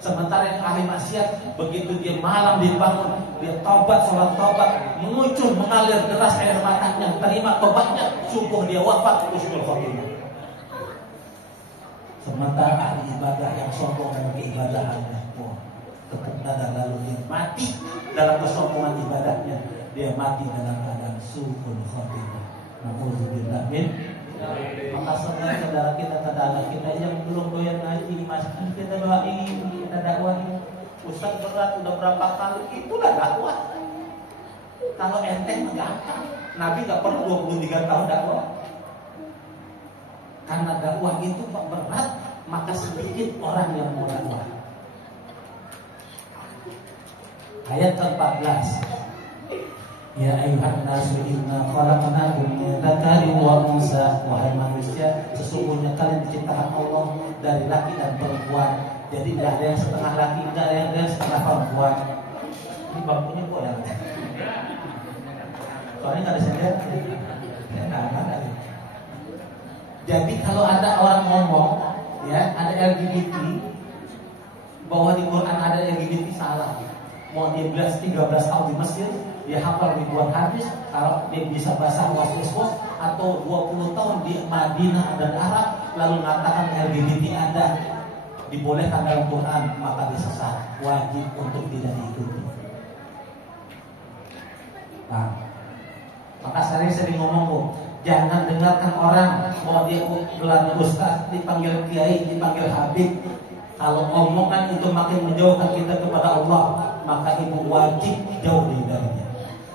Sementara yang ahli maksiat, begitu dia malam dibangun, dia taubat, sholat taubat, mengucur, mengalir deras air matanya, terima taubatnya, subuh dia wafat, suul khotimah. Sementara ahli ibadah yang sombong dengan keibadahannya, tetap dada lalu dia mati dalam kesombongan ibadahnya, dia mati dalam keadaan suul khotimah. Nauzubillah min. Maka saudara kita, anak kita yang belum doyan ngaji di masjid, kita doain, kita dakwahin. Ustaz berat udah berapa kali, itulah dakwah. Kalau enteng gampang. Nabi nggak perlu 23 tahun dakwah. Karena dakwah itu berat, maka sedikit orang yang mau dakwah. Ayat ke-14. Ya ayuhan nasu inna khalaqnakum min dzakarin wa unsa. Wahai manusia, sesungguhnya kalian diciptakan Allah dari laki dan perempuan. Jadi tidak ada yang setengah laki, tidak ada yang setengah perempuan. Ini bangkunya goyang. Soalnya nggak ada sender. Jadi kalau ada orang ngomong, ya ada LGBT, bahwa di Quran ada LGBT, salah. Mau dia 13 tahun di Mesir, dia hafal ribuan hadis, kalau dia bisa bahasa was-was, atau 20 tahun di Madinah dan Arab, lalu mengatakan LGBT ada, dibolehkan dalam Quran, maka dia sesat, wajib untuk tidak diikuti. Nah, maka sering ngomong bu, jangan dengarkan orang mau dia gelarnya ustaz, dipanggil kiai, dipanggil habib. Kalau omongan itu makin menjauhkan kita kepada Allah, maka ibu wajib jauh darinya.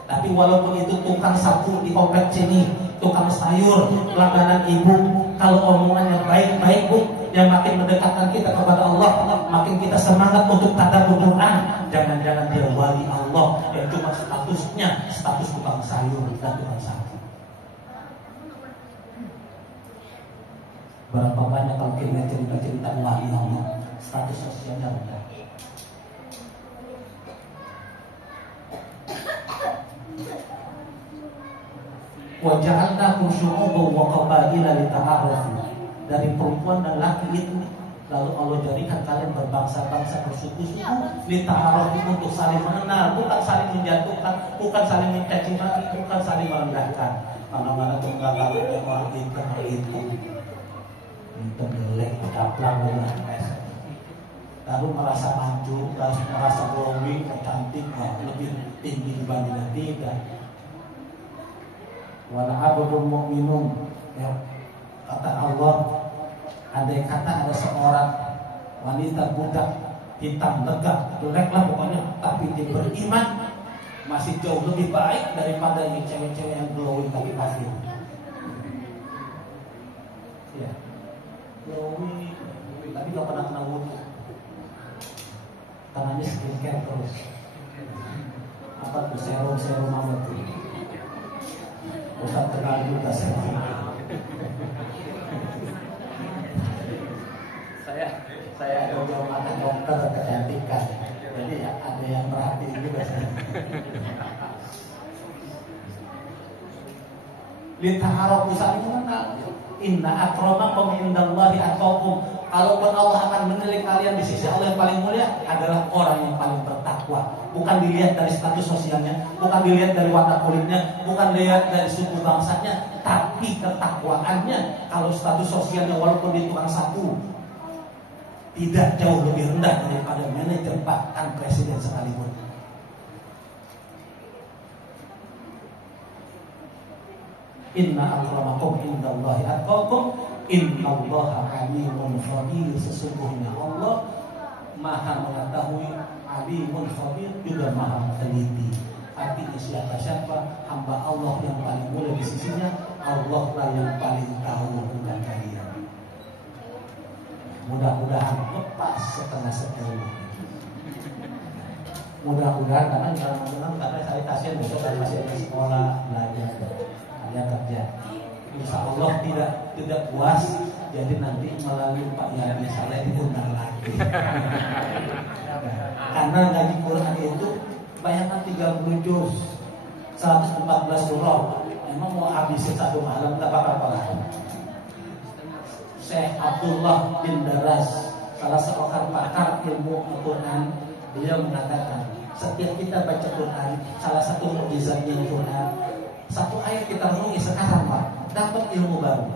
Tapi walaupun itu tukang sapu di komplek sini, tukang sayur, langganan ibu, kalau omongannya baik-baik bu, yang makin mendekatkan kita kepada Allah, makin kita semangat untuk tadabbur Quran. Jangan-jangan dia wali Allah yang cuma statusnya status tukang sayur dan tukang sapu. Berapa banyak kalau kita cerita-cerita wali Allah, status sosialnya rendah. Waja'alnakum syu'uban wa qabaila lita'arafu. Dari perempuan dan laki itu, lalu Allah jadikan kalian berbangsa-bangsa, bersuku-suku, lita'arafu, untuk saling mengenal, bukan saling menjatuhkan, bukan saling mencaci maki, bukan saling merendahkan. Mana-mana tunggal-tunggal orang itu jelek, kaplang, lalu merasa maju, merasa glowing, cantik, lebih tinggi dibanding yang tidak. Wala abdul mu'minun, ya, kata Allah, andai kata ada seorang wanita budak hitam legam, jeleklah pokoknya, tapi dia beriman, masih jauh lebih baik daripada yang cewek-cewek yang glowing tapi kafir. Ya, glowing tapi gak pernah kena wudhu, karena skincare terus. Apa tuh serum apa tuh? Ustaz kenal juga serum. Saya ada makan dokter kecantikan. Jadi ada yang juga saya. Lita'arafu sa'aluna inna akramakum indallahi atqakum. Kalaupun Allah akan menilai kalian di sisi Allah yang paling mulia adalah orang yang paling bertakwa. Bukan dilihat dari status sosialnya, bukan dilihat dari warna kulitnya, bukan dilihat dari suku bangsanya, tapi ketakwaannya. Kalau status sosialnya walaupun di tukang sapu tidak jauh lebih rendah daripada manajer bahkan presiden sekalipun. Inna akramakum indallahi atqakum innallaha alimun khabir. Sesungguhnya Allah Maha mengetahui, alimun khabir, juga Maha teliti. Artinya siapa hamba Allah yang paling mulia di sisinya, Allah lah yang paling tahu, bukan kalian. Mudah-mudahan lepas setengah. Mudah-mudahan karena saya kasihan besok saya masih di sekolah belajar. Ya kerja. Insya Allah tidak puas, jadi nanti melalui Pak Yani saya diundang lagi. Karena ngaji Quran itu bayangkan 30 juz, 114 surah. Emang mau habisin satu malam tak apa-apa. Syekh Abdullah bin Daras, salah seorang pakar ilmu Al-Quran, beliau mengatakan setiap kita baca Quran, salah satu mukjizatnya Quran, satu ayat kita renungi sekarang Pak, dapat ilmu baru.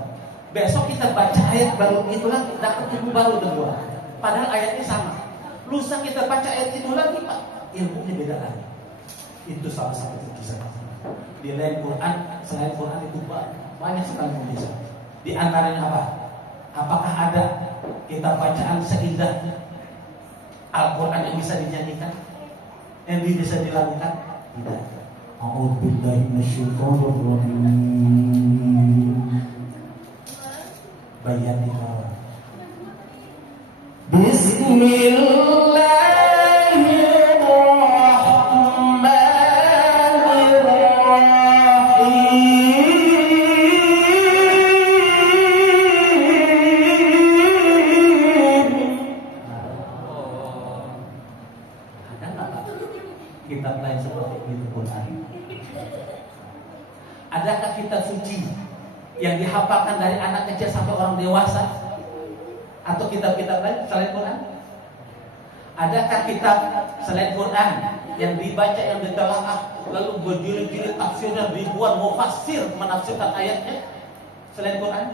Besok kita baca ayat baru itu lagi, dapat ilmu baru kedua. Padahal ayatnya sama. Lusa kita baca ayat itu lagi Pak, ilmunya beda lagi. Itu salah satu mukjizat. Di lain Quran, selain Quran itu banyak sekali mukjizat. Di antaranya apa? Apakah ada kita bacaan seindah Al-Quran yang bisa dinyanyikan, yang bisa dilakukan? Tidak. A'udzu billahi minasyaitonir rajim. Bayanillah. Kitab lain seperti itu Quran. Adakah kitab suci yang dihafalkan dari anak kecil sampai orang dewasa? Atau kitab-kitab lain selain Quran? Adakah kitab selain Quran yang dibaca, yang ditelaah, lalu berdiri-diri tafsirnya ribuan mufassir menafsirkan ayatnya selain Quran?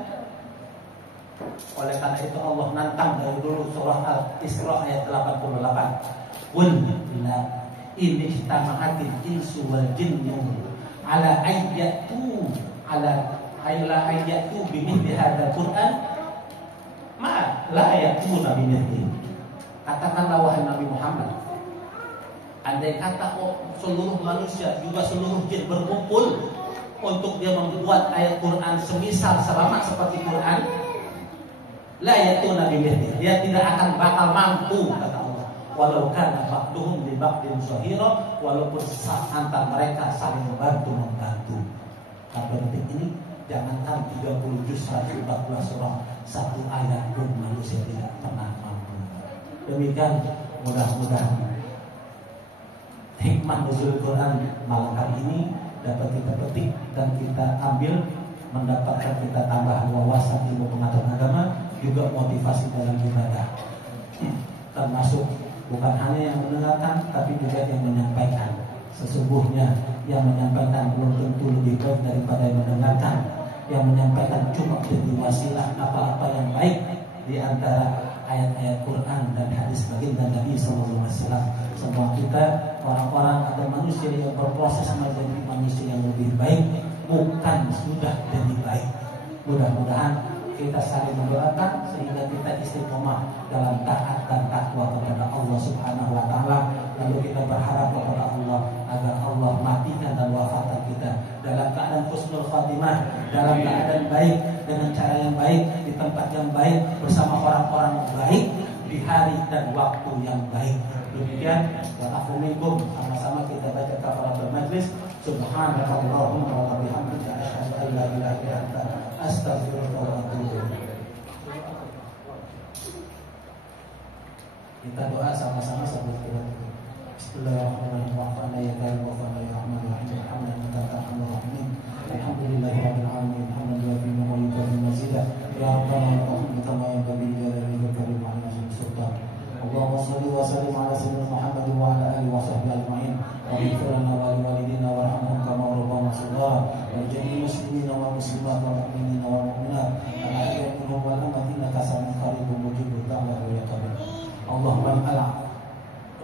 Oleh karena itu Allah nantang dari dulu surah Al-Isra ayat 88. Qul la in ijtama'atil insu wal jinnu ala ayyatu bimithli hadzal Qur'an ma la yatuna bimithli. Katakanlah wahai Nabi Muhammad, andai kata seluruh manusia juga seluruh jin berkumpul untuk dia membuat ayat Quran semisal sama seperti Quran, la yatuna bimithli, dia tidak akan bakal mampu, kata Allah. Walau kana ba'duhum li ba'din zahira, walaupun antar mereka saling membantu. Pada detik ini jangankan 30 juz 114 surah, satu ayat pun manusia tidak pernah mampu. Demikian mudah-mudahan hikmah nuzul Quran malam hari ini dapat kita petik dan kita ambil, mendapatkan kita tambah wawasan ilmu pengetahuan agama, juga motivasi dalam ibadah. Termasuk bukan hanya yang mendengarkan, tapi juga yang menyampaikan. Sesungguhnya yang menyampaikan belum tentu lebih baik daripada yang mendengarkan. Yang menyampaikan cuma jadi wasilah apa-apa yang baik di antara ayat-ayat Quran dan hadis baginda Nabi SAW. Semua kita orang-orang atau manusia yang berproses menjadi manusia yang lebih baik, bukan sudah jadi baik. Mudah-mudahan kita saling mendoakan sehingga kita istiqomah dalam taat dan takwa kepada Allah Subhanahu wa taala. Lalu kita berharap kepada Allah agar Allah matikan dan wafatkan kita dalam keadaan husnul khatimah, dalam keadaan baik, dengan cara yang baik, di tempat yang baik, bersama orang-orang baik, di hari dan waktu yang baik. Demikian, wa minkum, sama-sama kita baca kafaratul majlis. Subhanakallahumma wa bihamdika asyhadu an la ilaha illa anta astaghfiruka wa atubu ilaik. Kita doa sama-sama sebelum kita tutup. Bismillahirrahmanirrahim. Wa'afana ya karim wa'afana ya rahman ya rahim. Alhamdulillah ta'ala rahmin. Alhamdulillahi rabbil alamin. Alhamdulillah fi ni'mati wa fi mazidah. Ya rabbana rahmi kama yanbaghi li jalali karim wa ala sultan. Allahumma shalli wa sallim ala sayyidina Muhammad wa ala alihi wa sahbihi ajma'in. Wa ighfir lana wa li walidina warhamhum kama rabbana shaghara. Wa jami'il muslimina wa muslimat wa mu'minina wa mu'minat. Al-ahya'i minhum wal amwat innaka sami'un qaribun mujibud da'wati ya karim. Allahumma ala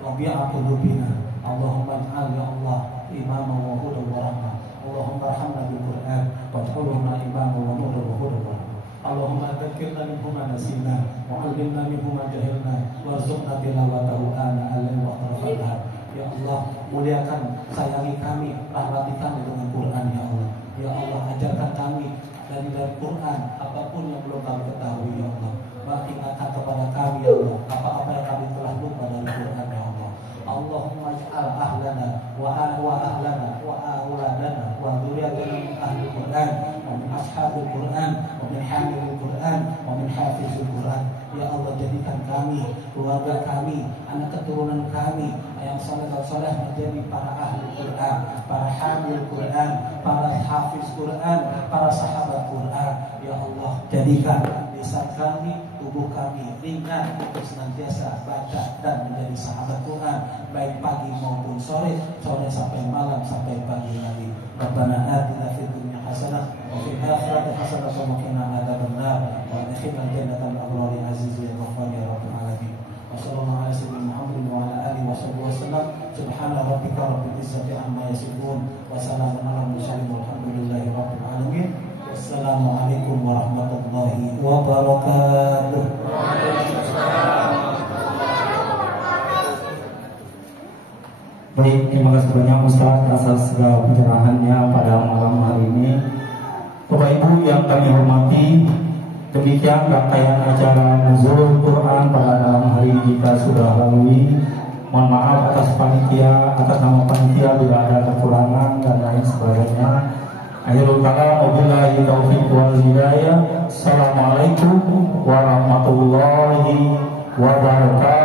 Rabi'a qulubina. Allahumma ij'al ya Allah imama wa hudan wa rahmah. Allahumma arhamna bil Qur'an waj'alna imama wa nuran wa hudan wa rahmah. Allahumma dzakirna minhu ma nasina wa 'allimna minhu ma jahilna warzuqna tilawatahu ana al-laili wa atrafal. Ya Allah, muliakan, sayangi kami, rahmati kami dengan Quran ya Allah. Ya Allah, ajarkan kami dari Quran apapun yang belum kami ketahui ya Allah. Ingatkan kepada kami ya Allah apa-apa yang kami telah lupa dari Quran ya Allah. Allahumma ij'al ahlana wa ahlana wa auladana wa dzurriyyatana min ahli Quran wa min ashabil Quran wa min hamilil Quran wa min hafizil Quran. Ya Allah, jadikan kami, keluarga kami, anak keturunan kami yang saleh menjadi para ahli Quran, para hamil Quran, para hafiz Quran, para sahabat Quran. Ya Allah, jadikan lisan kami, tubuh kami ringan untuk senantiasa baca dan menjadi sahabat Quran, baik pagi maupun sore sampai malam sampai pagi hari. Rabbana atina fid dunya hasanah wa fil akhirati hasanah wa qina adzabannar wa adkhilna jannatal abrar aziz ya ghaffar ya rabbal alamin. Wassallallahu ala sayyidina Muhammad wa ala alihi wasallam. Subhana rabbika rabbil izzati amma yasifun wa salamun alal mursalin walhamdulillahi rabbil alamin. Wassalamualaikum warahmatullahi wabarakatuh. Baik, terima kasih banyak Ustaz atas segala pencerahannya pada malam hari ini. Bapak Ibu yang kami hormati, demikian rangkaian acara Nuzul Quran pada malam hari kita sudah lalui. Mohon maaf atas panitia, atas nama panitia bila ada kekurangan dan lain sebagainya. Akhirul kalam, wabillahi taufiq wal hidayah. Assalamualaikum warahmatullahi wabarakatuh.